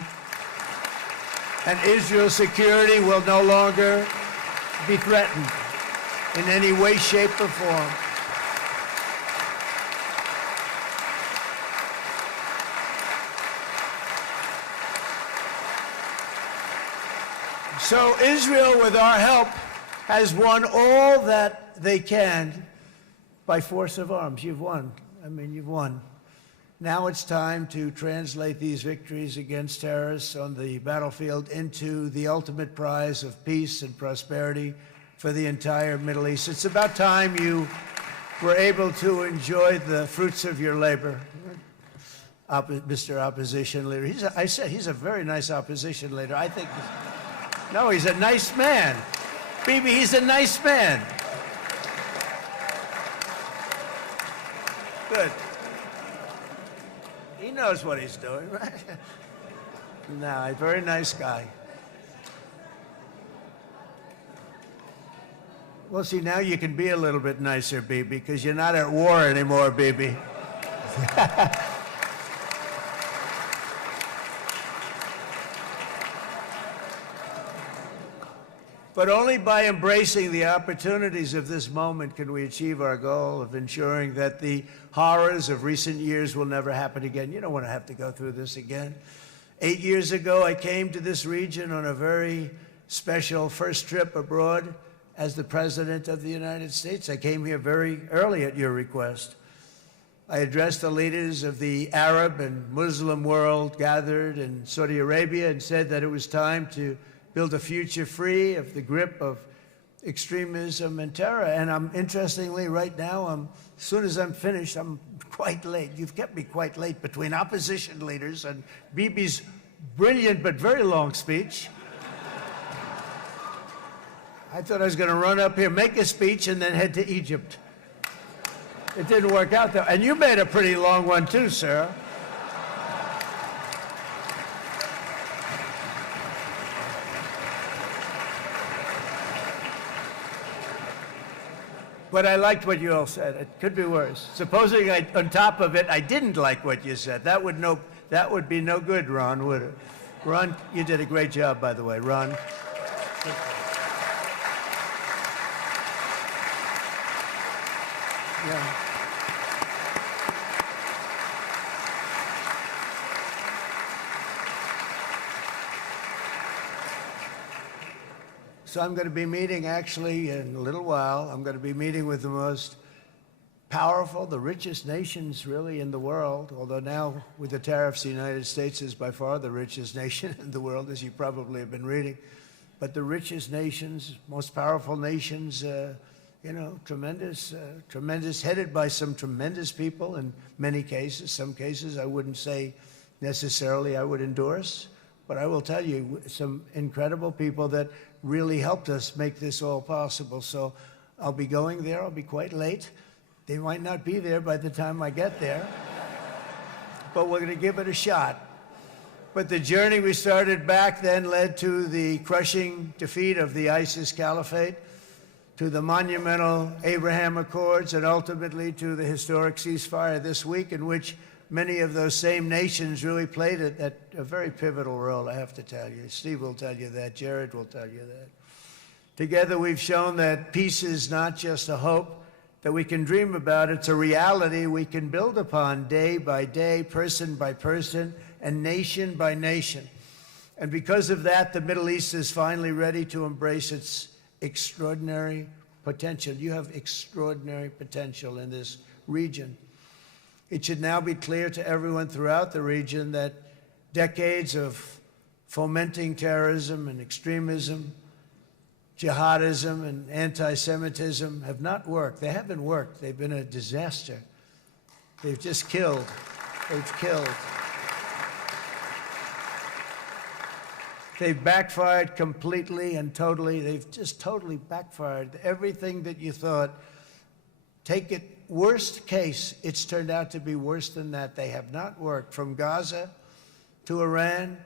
and Israel's security will no longer be threatened in any way, shape, or form. So Israel, with our help, has won all that they can by force of arms. You've won. I mean, you've won. Now it's time to translate these victories against terrorists on the battlefield into the ultimate prize of peace and prosperity for the entire Middle East. It's about time you were able to enjoy the fruits of your labor. Mr. Opposition Leader. I said he's a very nice opposition leader. I think, no, he's a nice man. Bibi, he's a nice man. Good. He knows what he's doing, right? No, a very nice guy. Well, see, now you can be a little bit nicer, Bibi, because you're not at war anymore, Bibi. But only by embracing the opportunities of this moment can we achieve our goal of ensuring that the horrors of recent years will never happen again. You don't want to have to go through this again. 8 years ago, I came to this region on a very special first trip abroad as the President of the United States. I came here very early at your request. I addressed the leaders of the Arab and Muslim world gathered in Saudi Arabia and said that it was time to build a future free of the grip of extremism and terror. And interestingly, right now, as soon as I'm finished, I'm quite late. You've kept me quite late between opposition leaders and Bibi's brilliant but very long speech. I thought I was going to run up here, make a speech, and then head to Egypt. It didn't work out, though. And you made a pretty long one, too, sir. But I liked what you all said. It could be worse. Supposing on top of it, I didn't like what you said. That would be no good, Ron, would it? Ron, you did a great job, by the way, Ron. Yeah. So I'm going to be meeting, actually, in a little while, I'm going to be meeting with the most powerful, the richest nations, really, in the world, although now, with the tariffs, the United States is by far the richest nation in the world, as you probably have been reading. But the richest nations, most powerful nations, you know, tremendous, headed by some tremendous people in many cases. Some cases I wouldn't say necessarily I would endorse, but I will tell you some incredible people that really helped us make this all possible. So I'll be going there. I'll be quite late. They might not be there by the time I get there, but we're going to give it a shot. But the journey we started back then led to the crushing defeat of the ISIS caliphate, to the monumental Abraham Accords, and ultimately to the historic ceasefire this week, in which many of those same nations really played a very pivotal role, I have to tell you. Steve will tell you that. Jared will tell you that. Together, we've shown that peace is not just a hope that we can dream about. It's a reality we can build upon day by day, person by person, and nation by nation. And because of that, the Middle East is finally ready to embrace its extraordinary potential. You have extraordinary potential in this region. It should now be clear to everyone throughout the region that decades of fomenting terrorism and extremism, jihadism and anti-Semitism have not worked. They haven't worked. They've been a disaster. They've just killed. They've killed. They've backfired completely and totally. They've just totally backfired. Everything that you thought, take it worst case, it's turned out to be worse than that. They have not worked. From Gaza to Iran,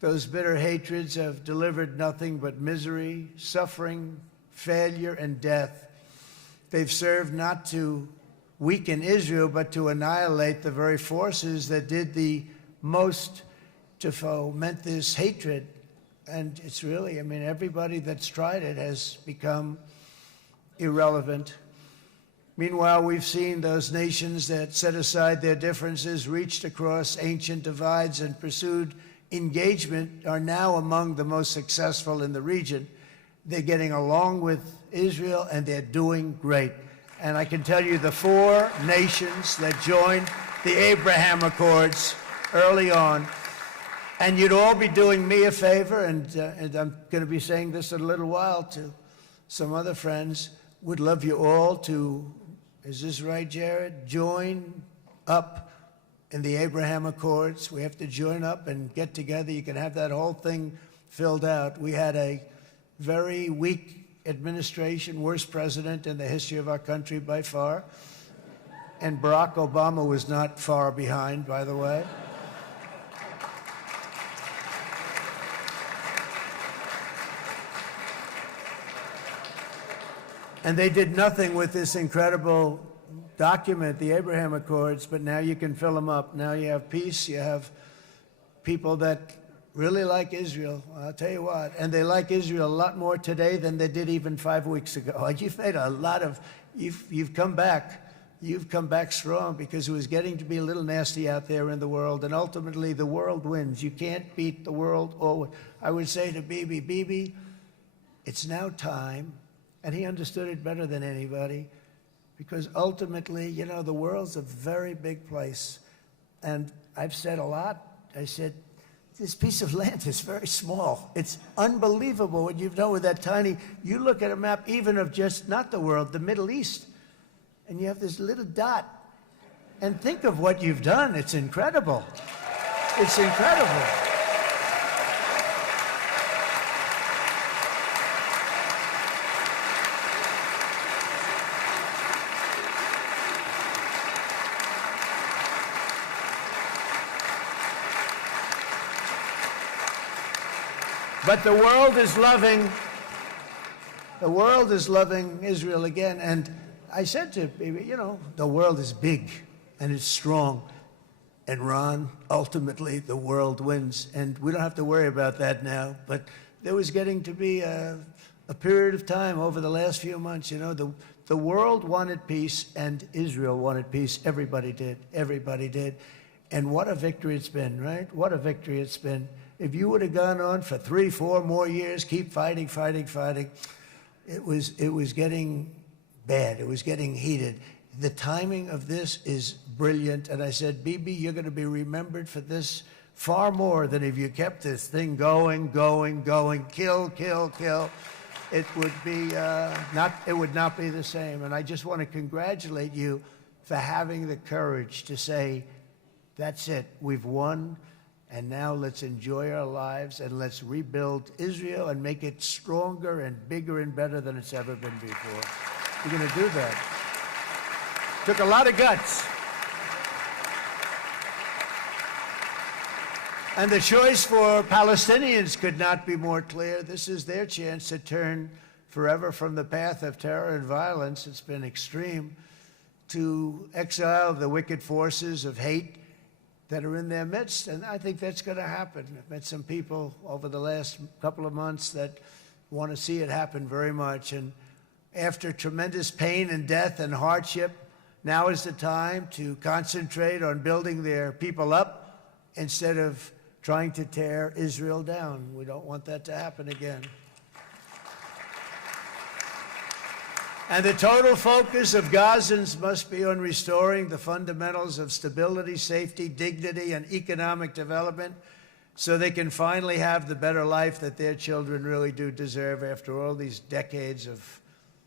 those bitter hatreds have delivered nothing but misery, suffering, failure, and death. They've served not to weaken Israel, but to annihilate the very forces that did the most to foment this hatred. And it's really, I mean, everybody that's tried it has become irrelevant. Meanwhile, we've seen those nations that set aside their differences, reached across ancient divides, and pursued engagement are now among the most successful in the region. They're getting along with Israel, and they're doing great. And I can tell you the 4 nations that joined the Abraham Accords early on, and you'd all be doing me a favor, and I'm going to be saying this in a little while to some other friends, would love you all to, is this right, Jared? Join up in the Abraham Accords. We have to join up and get together. You can have that whole thing filled out. We had a very weak administration, worst president in the history of our country by far. And Barack Obama was not far behind, by the way. And they did nothing with this incredible document, the Abraham Accords, but now you can fill them up. Now you have peace, you have people that really like Israel. I'll tell you what, and they like Israel a lot more today than they did even 5 weeks ago. You've made a lot of, you've come back. You've come back strong, because it was getting to be a little nasty out there in the world, and ultimately the world wins. You can't beat the world always. I would say to Bibi, it's now time, and he understood it better than anybody, because ultimately, you know, the world's a very big place. And I've said a lot. I said, this piece of land is very small. It's unbelievable what you've done with that tiny, you look at a map even of just, not the world, the Middle East, and you have this little dot. And think of what you've done. It's incredible. It's incredible. But the world is loving Israel again. And I said to Bibi, you know, the world is big and it's strong. And Ron, ultimately, the world wins. And we don't have to worry about that now. But there was getting to be a period of time over the last few months, you know, the world wanted peace and Israel wanted peace. Everybody did. Everybody did. And what a victory it's been, right? What a victory it's been. If you would have gone on for 3, 4 more years, keep fighting, it was getting bad. It was getting heated. The timing of this is brilliant. And I said, Bibi, you're going to be remembered for this far more than if you kept this thing going, kill. It would be it would not be the same. And I just want to congratulate you for having the courage to say, that's it, we've won. And now let's enjoy our lives and let's rebuild Israel and make it stronger and bigger and better than it's ever been before. We're going to do that. Took a lot of guts. And the choice for Palestinians could not be more clear. This is their chance to turn forever from the path of terror and violence. It's been extreme, to exile the wicked forces of hate that are in their midst, and I think that's going to happen. I've met some people over the last couple of months that want to see it happen very much, and after tremendous pain and death and hardship, now is the time to concentrate on building their people up instead of trying to tear Israel down. We don't want that to happen again. And the total focus of Gazans must be on restoring the fundamentals of stability, safety, dignity, and economic development so they can finally have the better life that their children really do deserve after all these decades of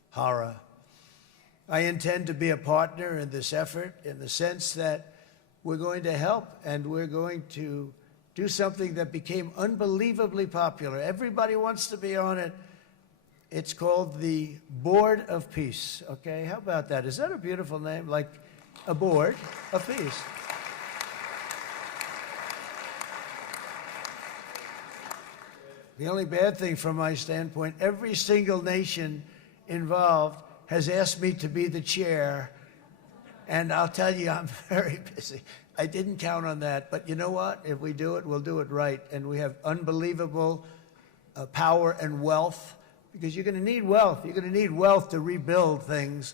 horror. I intend to be a partner in this effort in the sense that we're going to help and we're going to do something that became unbelievably popular. Everybody wants to be on it. It's called the Board of Peace, okay? How about that? Is that a beautiful name? Like a Board of Peace. The only bad thing from my standpoint, every single nation involved has asked me to be the chair, and I'll tell you, I'm very busy. I didn't count on that, but you know what? If we do it, we'll do it right, and we have unbelievable power and wealth, because you're going to need wealth. You're going to need wealth to rebuild things,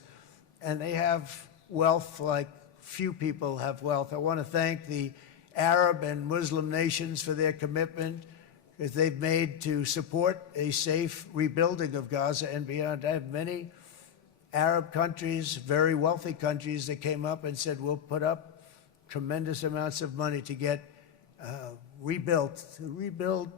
and they have wealth like few people have wealth. I want to thank the Arab and Muslim nations for their commitment that they've made to support a safe rebuilding of Gaza and beyond. I have many Arab countries, very wealthy countries, that came up and said, we'll put up tremendous amounts of money to get rebuild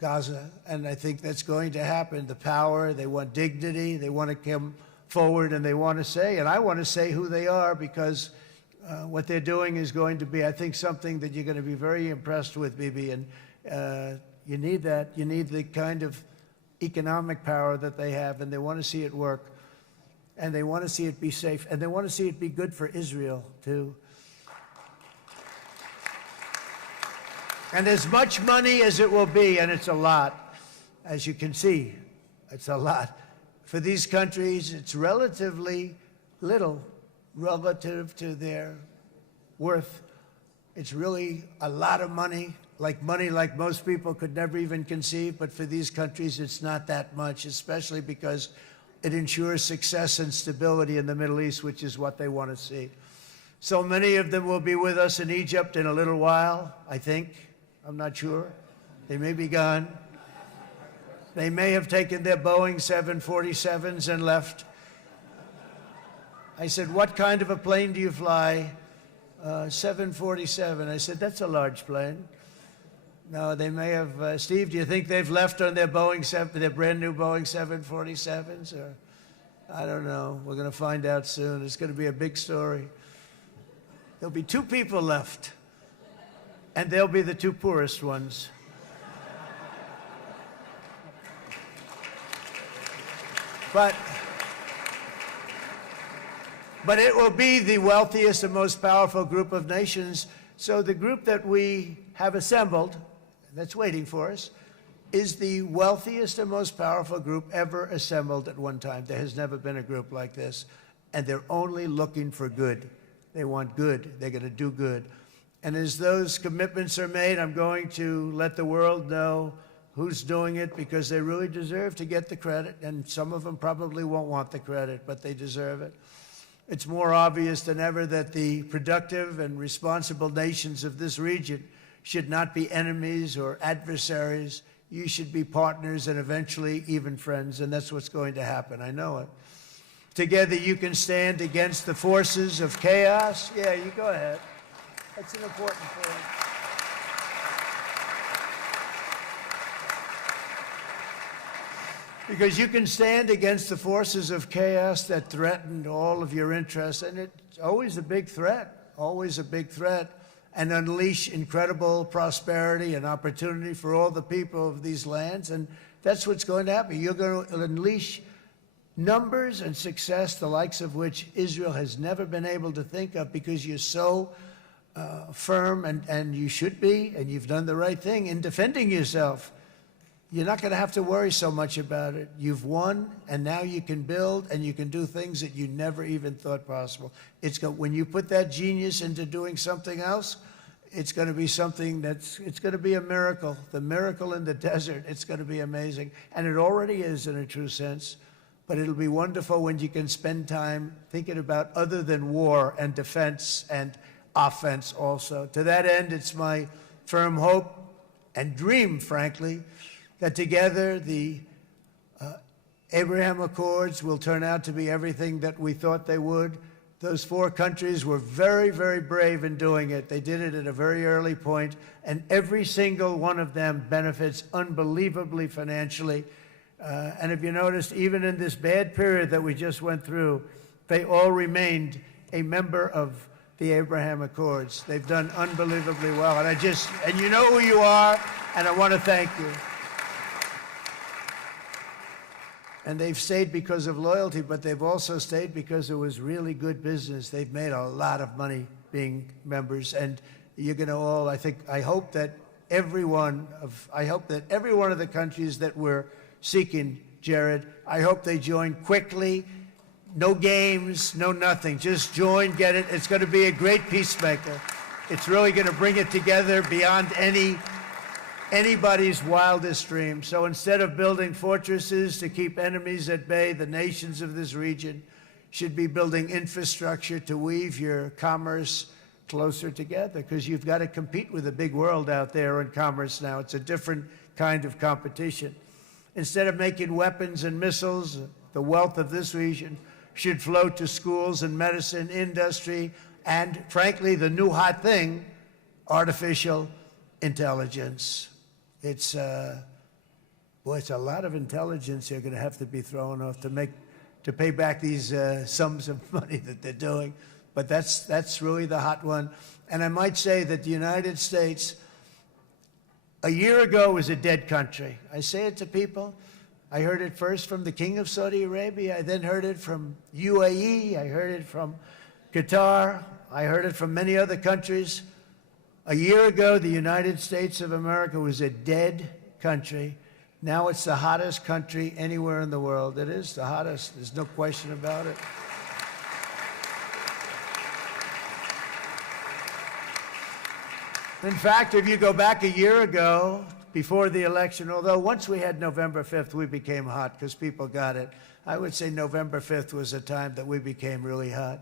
Gaza, and I think that's going to happen. The power, they want dignity, they want to come forward, and they want to say, and I want to say who they are, because what they're doing is going to be, I think, something that you're going to be very impressed with, Bibi, and you need that. You need the kind of economic power that they have, and they want to see it work, and they want to see it be safe, and they want to see it be good for Israel, too. And as much money as it will be, and it's a lot, as you can see, it's a lot. For these countries, it's relatively little relative to their worth. It's really a lot of money like most people could never even conceive, but for these countries, it's not that much, especially because it ensures success and stability in the Middle East, which is what they want to see. So many of them will be with us in Egypt in a little while, I think. I'm not sure. They may be gone. They may have taken their Boeing 747s and left. I said, what kind of a plane do you fly? 747. I said, that's a large plane. No, they may have. Steve, do you think they've left on their their brand new Boeing 747s? Or I don't know. We're going to find out soon. It's going to be a big story. There'll be 2 people left. And they'll be the 2 poorest ones. But it will be the wealthiest and most powerful group of nations. So the group that we have assembled, that's waiting for us, is the wealthiest and most powerful group ever assembled at one time. There has never been a group like this. And they're only looking for good. They want good. They're going to do good. And as those commitments are made, I'm going to let the world know who's doing it, because they really deserve to get the credit. And some of them probably won't want the credit, but they deserve it. It's more obvious than ever that the productive and responsible nations of this region should not be enemies or adversaries. You should be partners and eventually even friends, and that's what's going to happen. I know it. Together you can stand against the forces of chaos. Yeah, you go ahead. That's an important point. Because you can stand against the forces of chaos that threaten all of your interests, and it's always a big threat, and unleash incredible prosperity and opportunity for all the people of these lands, and that's what's going to happen. You're going to unleash numbers and success, the likes of which Israel has never been able to think of, because you're so firm, and you should be, and you've done the right thing in defending yourself. You're not going to have to worry so much about it. You've won, and now you can build, and you can do things that you never even thought possible. When you put that genius into doing something else, it's going to be something it's going to be a miracle. The miracle in the desert, it's going to be amazing. And it already is in a true sense. But it'll be wonderful when you can spend time thinking about other than war and defense and offense also. To that end, it's my firm hope and dream, frankly, that together the Abraham Accords will turn out to be everything that we thought they would. Those 4 countries were very, very brave in doing it. They did it at a very early point, and every single one of them benefits unbelievably financially. And if you noticed, even in this bad period that we just went through, they all remained a member of the Abraham Accords. They've done unbelievably well. And you know who you are, and I want to thank you. And they've stayed because of loyalty, but they've also stayed because it was really good business. They've made a lot of money being members, and you're going to all, I hope that every one of the countries that we're seeking, Jared, I hope they join quickly. No games, no nothing. Just join, get it. It's going to be a great peacemaker. It's really going to bring it together beyond anybody's wildest dream. So instead of building fortresses to keep enemies at bay, the nations of this region should be building infrastructure to weave your commerce closer together, because you've got to compete with the big world out there in commerce now. It's a different kind of competition. Instead of making weapons and missiles, the wealth of this region should flow to schools and medicine, industry, and frankly, the new hot thing, artificial intelligence. It's a lot of intelligence they're going to have to be thrown off to pay back these sums of money that they're doing. But that's really the hot one. And I might say that the United States, a year ago, was a dead country. I say it to people. I heard it first from the King of Saudi Arabia. I then heard it from UAE. I heard it from Qatar. I heard it from many other countries. A year ago, the United States of America was a dead country. Now it's the hottest country anywhere in the world. It is the hottest. There's no question about it. In fact, if you go back a year ago, before the election, although once we had November 5th, we became hot because people got it. I would say November 5th was a time that we became really hot.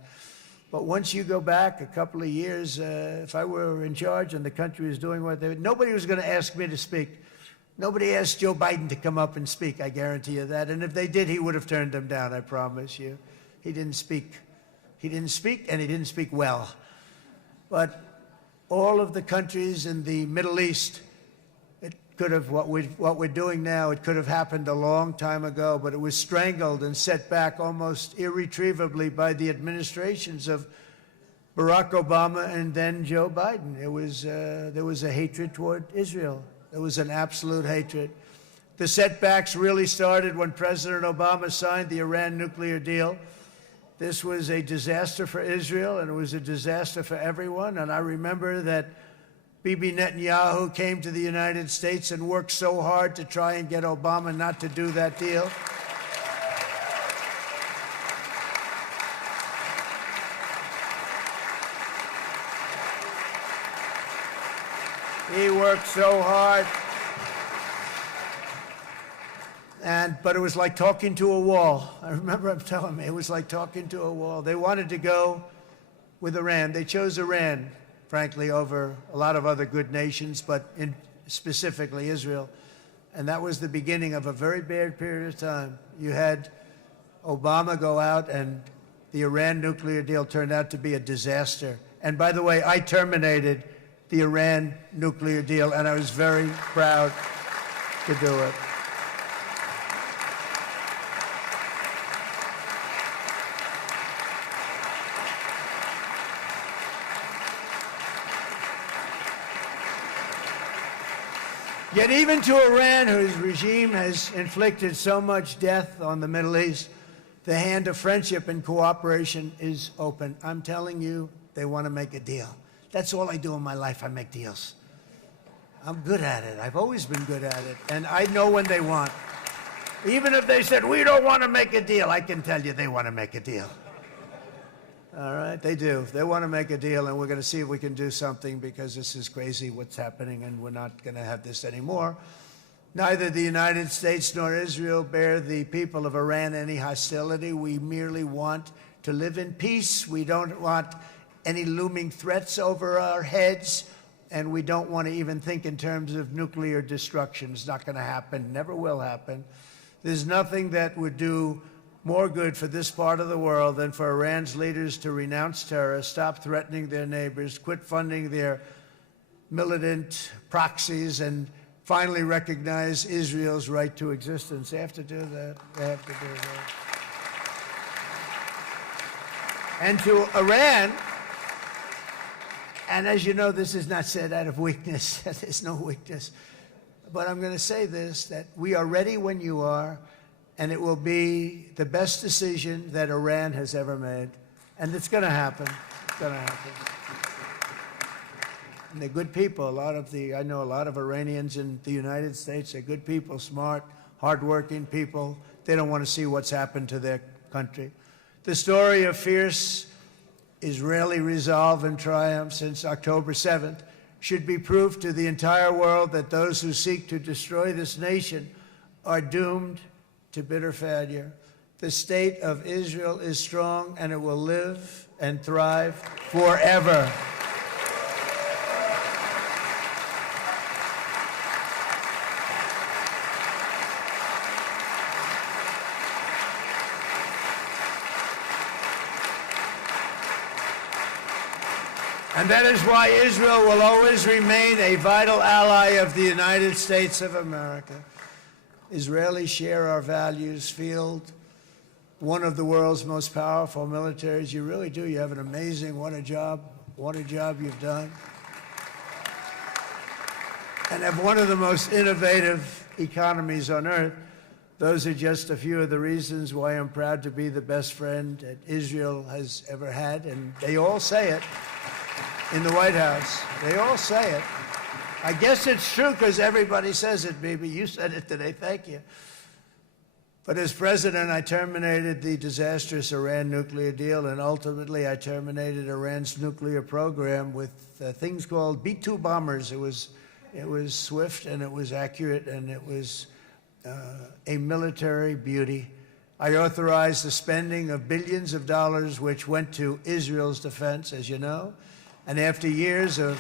But once you go back a couple of years, if I were in charge and the country was doing what they were, nobody was going to ask me to speak. Nobody asked Joe Biden to come up and speak, I guarantee you that. And if they did, he would have turned them down, I promise you. He didn't speak. He didn't speak, and he didn't speak well. But all of the countries in the Middle East, it could have, what we're doing now, it could have happened a long time ago, but it was strangled and set back almost irretrievably by the administrations of Barack Obama and then Joe Biden. It was, there was a hatred toward Israel. There was an absolute hatred. The setbacks really started when President Obama signed the Iran nuclear deal. This was a disaster for Israel, and it was a disaster for everyone. And I remember that Bibi Netanyahu came to the United States and worked so hard to try and get Obama not to do that deal. He worked so hard. But it was like talking to a wall. I remember him telling me it was like talking to a wall. They wanted to go with Iran. They chose Iran, frankly, over a lot of other good nations, but specifically Israel. And that was the beginning of a very bad period of time. You had Obama go out, and the Iran nuclear deal turned out to be a disaster. And by the way, I terminated the Iran nuclear deal, and I was very proud to do it. Yet even to Iran, whose regime has inflicted so much death on the Middle East, the hand of friendship and cooperation is open. I'm telling you, they want to make a deal. That's all I do in my life. I make deals. I'm good at it. I've always been good at it. And I know when they want. Even if they said, we don't want to make a deal, I can tell you they want to make a deal. All right, they do. They want to make a deal, and we're going to see if we can do something, because this is crazy what's happening, and we're not going to have this anymore. Neither the United States nor Israel bear the people of Iran any hostility. We merely want to live in peace. We don't want any looming threats over our heads, and we don't want to even think in terms of nuclear destruction. It's not going to happen, never will happen. There's nothing that would do more good for this part of the world than for Iran's leaders to renounce terror, stop threatening their neighbors, quit funding their militant proxies, and finally recognize Israel's right to existence. They have to do that. They have to do that. And to Iran, and as you know, this is not said out of weakness. There's no weakness. But I'm going to say this, that we are ready when you are, and it will be the best decision that Iran has ever made. And it's going to happen. It's going to happen. And they're good people. I know a lot of Iranians in the United States. They're good people, smart, hardworking people. They don't want to see what's happened to their country. The story of fierce Israeli resolve and triumph since October 7th should be proof to the entire world that those who seek to destroy this nation are doomed to bitter failure. The state of Israel is strong, and it will live and thrive forever. And that is why Israel will always remain a vital ally of the United States of America. Israelis share our values, field one of the world's most powerful militaries. You really do. You have an amazing, what a job you've done. And have one of the most innovative economies on earth. Those are just a few of the reasons why I'm proud to be the best friend that Israel has ever had. And they all say it in the White House. They all say it. I guess it's true because everybody says it, Bibi. You said it today. Thank you. But as president, I terminated the disastrous Iran nuclear deal, and ultimately I terminated Iran's nuclear program with things called B-2 bombers. It was swift, and it was accurate, and it was a military beauty. I authorized the spending of billions of dollars, which went to Israel's defense, as you know. And after years of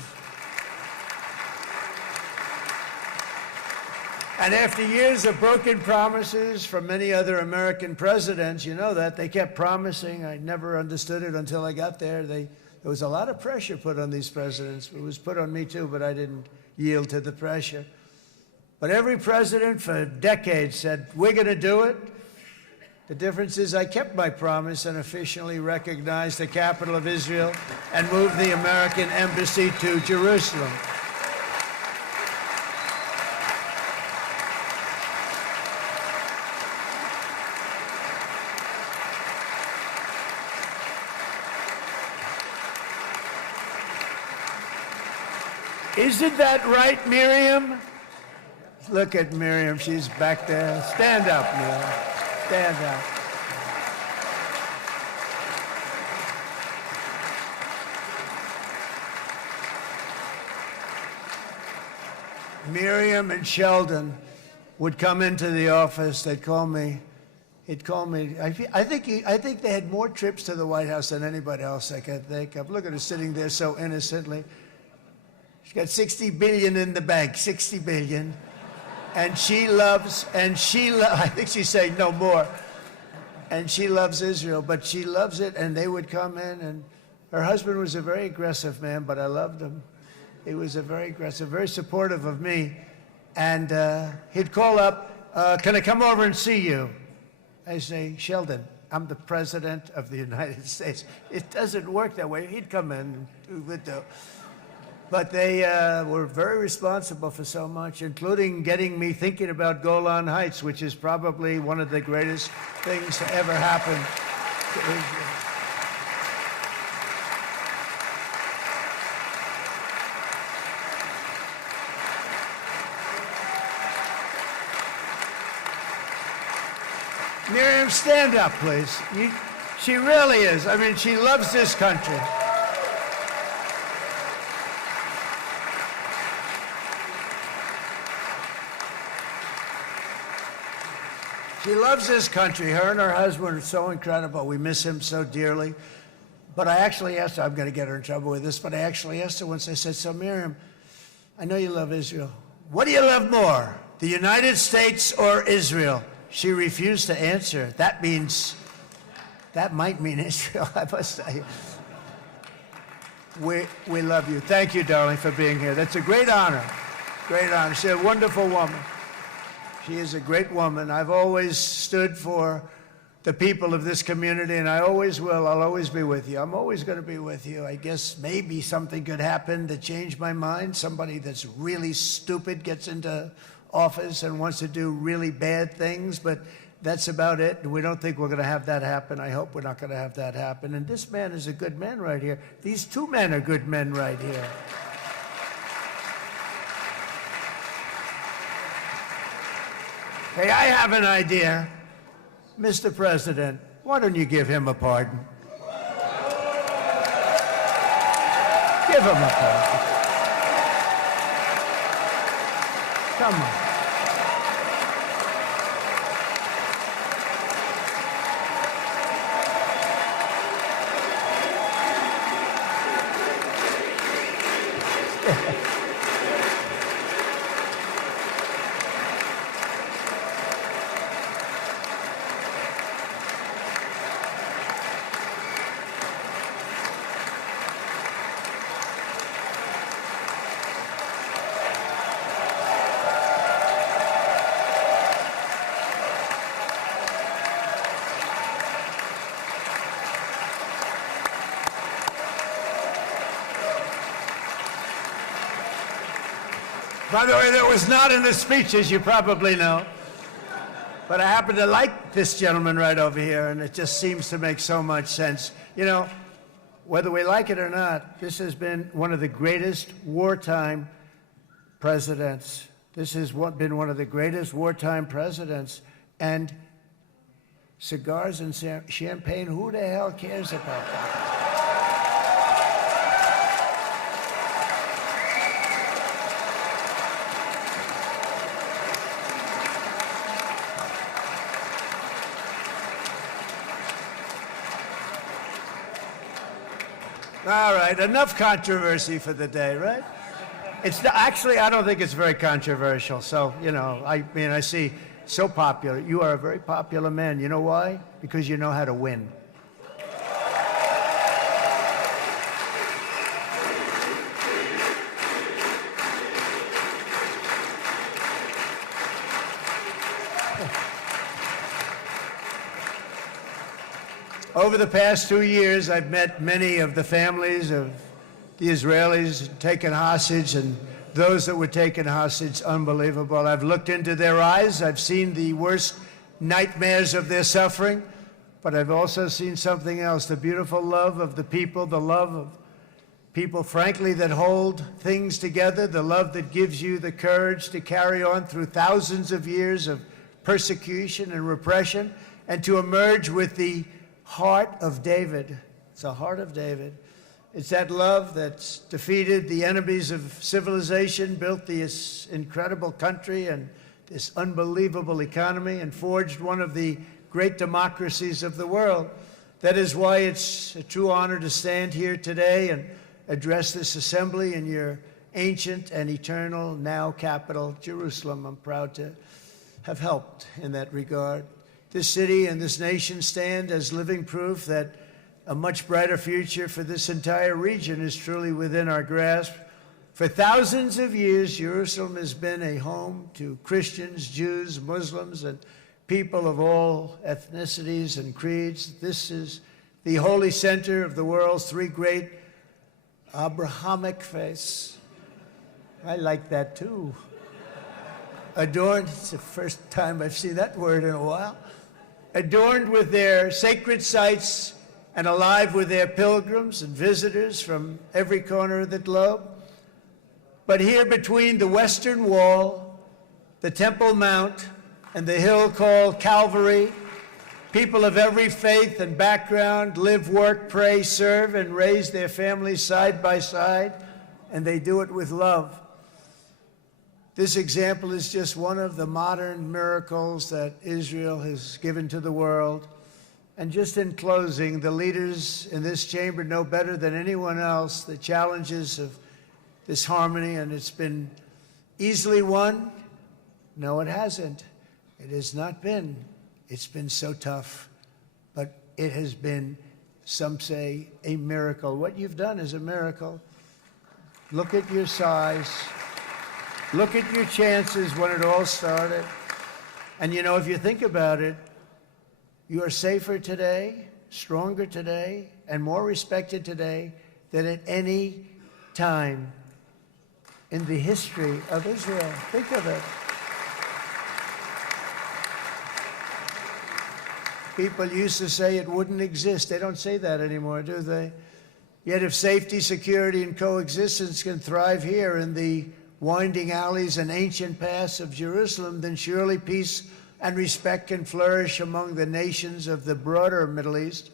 broken promises from many other American presidents, you know that, they kept promising. I never understood it until I got there. There was a lot of pressure put on these presidents. It was put on me too, but I didn't yield to the pressure. But every president for decades said, we're going to do it. The difference is I kept my promise and officially recognized the capital of Israel and moved the American embassy to Jerusalem. Isn't that right, Miriam? Look at Miriam. She's back there. Stand up, Miriam. Stand up. Miriam and Sheldon would come into the office. They'd call me. He'd call me. I think they had more trips to the White House than anybody else I can think of. Look at her sitting there so innocently. She's got $60 billion in the bank, $60 billion. And I think she's saying no more. And she loves Israel, but she loves it, and they would come in, and her husband was a very aggressive man, but I loved him. He was a very aggressive, very supportive of me. And he'd call up, can I come over and see you? I say, Sheldon, I'm the president of the United States. It doesn't work that way. He'd come in and would do. But they were very responsible for so much, including getting me thinking about Golan Heights, which is probably one of the greatest things to ever happen to Israel. Miriam, stand up, please. She really is. I mean, she loves this country. She loves this country. Her and her husband are so incredible. We miss him so dearly. But I actually asked her, I'm going to get her in trouble with this, but I actually asked her once, I said, so Miriam, I know you love Israel. What do you love more, the United States or Israel? She refused to answer. That might mean Israel. I must say. We love you. Thank you, darling, for being here. That's a great honor. Great honor. She's a wonderful woman. She is a great woman. I've always stood for the people of this community, and I always will. I'll always be with you. I'm always going to be with you. I guess maybe something could happen to change my mind. Somebody that's really stupid gets into office and wants to do really bad things, but that's about it. We don't think we're going to have that happen. I hope we're not going to have that happen. And this man is a good man right here. These two men are good men right here. Hey, I have an idea. Mr. President, why don't you give him a pardon? Give him a pardon. Come on. By the way, that was not in the speech, as you probably know. But I happen to like this gentleman right over here, and it just seems to make so much sense. You know, whether we like it or not, this has been one of the greatest wartime presidents. This has been one of the greatest wartime presidents. And cigars and champagne, who the hell cares about that? All right, enough controversy for the day, right? Actually, I don't think it's very controversial. So, you know, I mean, I see so popular. You are a very popular man. You know why? Because you know how to win. Over the past 2 years, I've met many of the families of the Israelis taken hostage and those that were taken hostage. Unbelievable. I've looked into their eyes. I've seen the worst nightmares of their suffering, but I've also seen something else, the beautiful love of the people, the love of people, frankly, that hold things together, the love that gives you the courage to carry on through thousands of years of persecution and repression and to emerge with the heart of David. It's the heart of David. It's that love that's defeated the enemies of civilization, built this incredible country and this unbelievable economy, and forged one of the great democracies of the world. That is why it's a true honor to stand here today and address this assembly in your ancient and eternal now capital, Jerusalem. I'm proud to have helped in that regard. This city and this nation stand as living proof that a much brighter future for this entire region is truly within our grasp. For thousands of years, Jerusalem has been a home to Christians, Jews, Muslims, and people of all ethnicities and creeds. This is the holy center of the world's three great Abrahamic faiths. I like that too. Adorned, it's the first time I've seen that word in a while. Adorned with their sacred sites and alive with their pilgrims and visitors from every corner of the globe. But here between the Western Wall, the Temple Mount, and the hill called Calvary, people of every faith and background live, work, pray, serve, and raise their families side by side, and they do it with love. This example is just one of the modern miracles that Israel has given to the world. And just in closing, the leaders in this chamber know better than anyone else the challenges of this harmony, and it's been easily won. No, it hasn't. It has not been. It's been so tough, but it has been, some say, a miracle. What you've done is a miracle. Look at your size. Look at your chances when it all started. And you know, if you think about it, you are safer today, stronger today, and more respected today than at any time in the history of Israel. Think of it. People used to say it wouldn't exist. They don't say that anymore, do they? Yet if safety, security, and coexistence can thrive here in the winding alleys and ancient paths of Jerusalem, then surely peace and respect can flourish among the nations of the broader Middle East.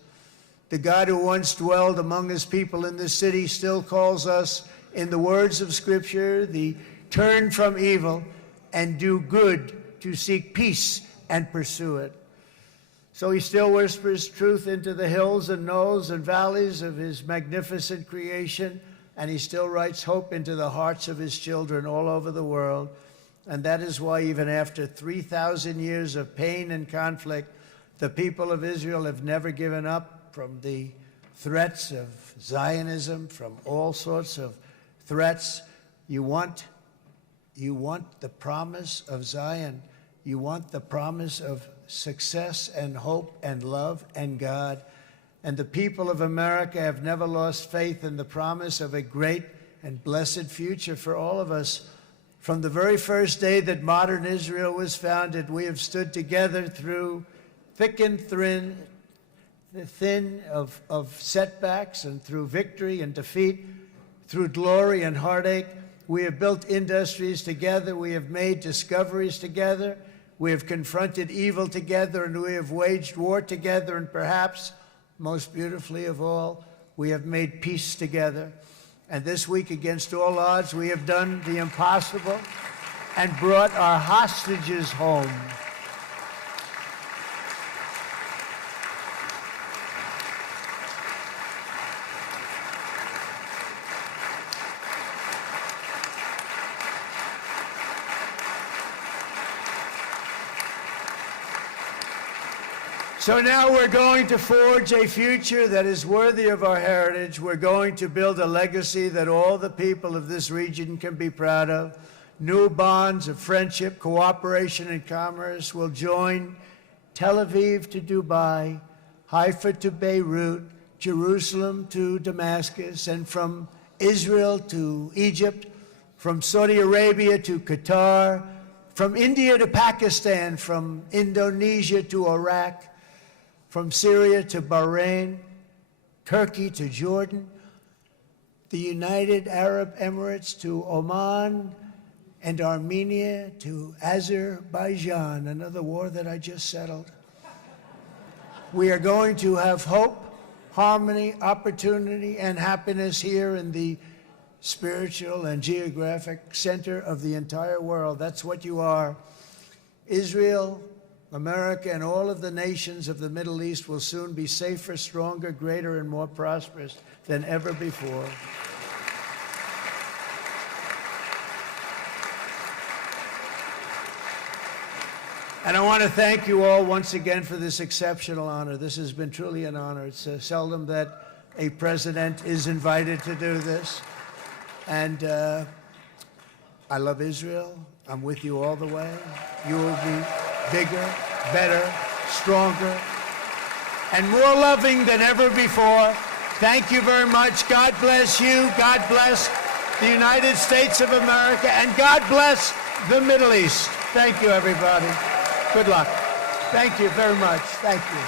The God who once dwelled among his people in this city still calls us, in the words of Scripture, the turn from evil and do good, to seek peace and pursue it. So he still whispers truth into the hills and knolls and valleys of his magnificent creation, and he still writes hope into the hearts of his children all over the world. And that is why even after 3,000 years of pain and conflict, the people of Israel have never given up from the threats of Zionism, from all sorts of threats. You want the promise of Zion. You want the promise of success and hope and love and God. And the people of America have never lost faith in the promise of a great and blessed future for all of us. From the very first day that modern Israel was founded, we have stood together through thick and thin of setbacks, and through victory and defeat, through glory and heartache. We have built industries together. We have made discoveries together. We have confronted evil together, and we have waged war together. And perhaps most beautifully of all, we have made peace together. And this week, against all odds, we have done the impossible and brought our hostages home. So now we're going to forge a future that is worthy of our heritage. We're going to build a legacy that all the people of this region can be proud of. New bonds of friendship, cooperation, and commerce will join Tel Aviv to Dubai, Haifa to Beirut, Jerusalem to Damascus, and from Israel to Egypt, from Saudi Arabia to Qatar, from India to Pakistan, from Indonesia to Iraq, from Syria to Bahrain, Turkey to Jordan, the United Arab Emirates to Oman, and Armenia to Azerbaijan, another war that I just settled. We are going to have hope, harmony, opportunity, and happiness here in the spiritual and geographic center of the entire world. That's what you are. Israel, America, and all of the nations of the Middle East will soon be safer, stronger, greater, and more prosperous than ever before. And I want to thank you all once again for this exceptional honor. This has been truly an honor. It's seldom that a president is invited to do this. And I love Israel. I'm with you all the way. You will be bigger, better, stronger, and more loving than ever before. Thank you very much. God bless you. God bless the United States of America. And God bless the Middle East. Thank you, everybody. Good luck. Thank you very much. Thank you.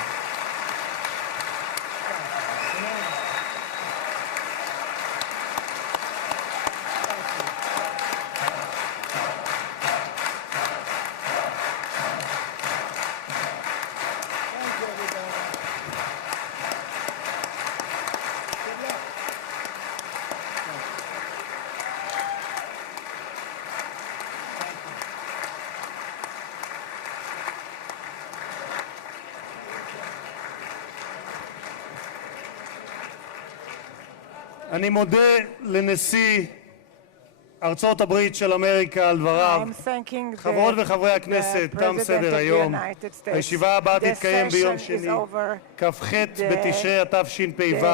אני מודה לנשיא ארצות הברית של אמריקה על דבריו. I'm thanking חברות וחברי הכנסת, תם סדר היום. הישיבה הבאה תתקיים ביום שני, כ"ח בתשרי התשפ"ו,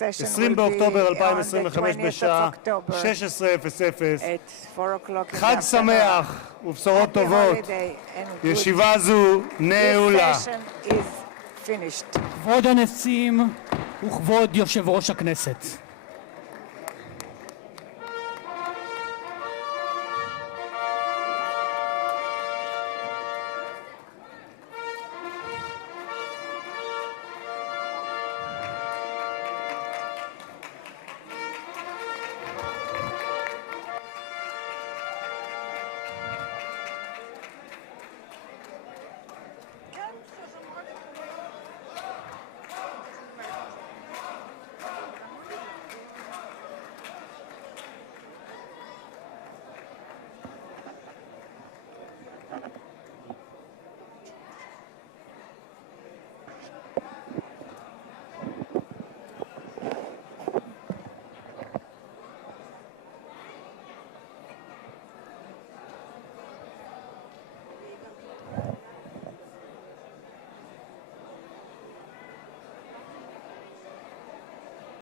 20 באוקטובר 2025 בשעה 16:00. חג שמח ובשורות טובות. ישיבה זו נעולה. כבוד הנשיאים וכבוד יושב ראש הכנסת.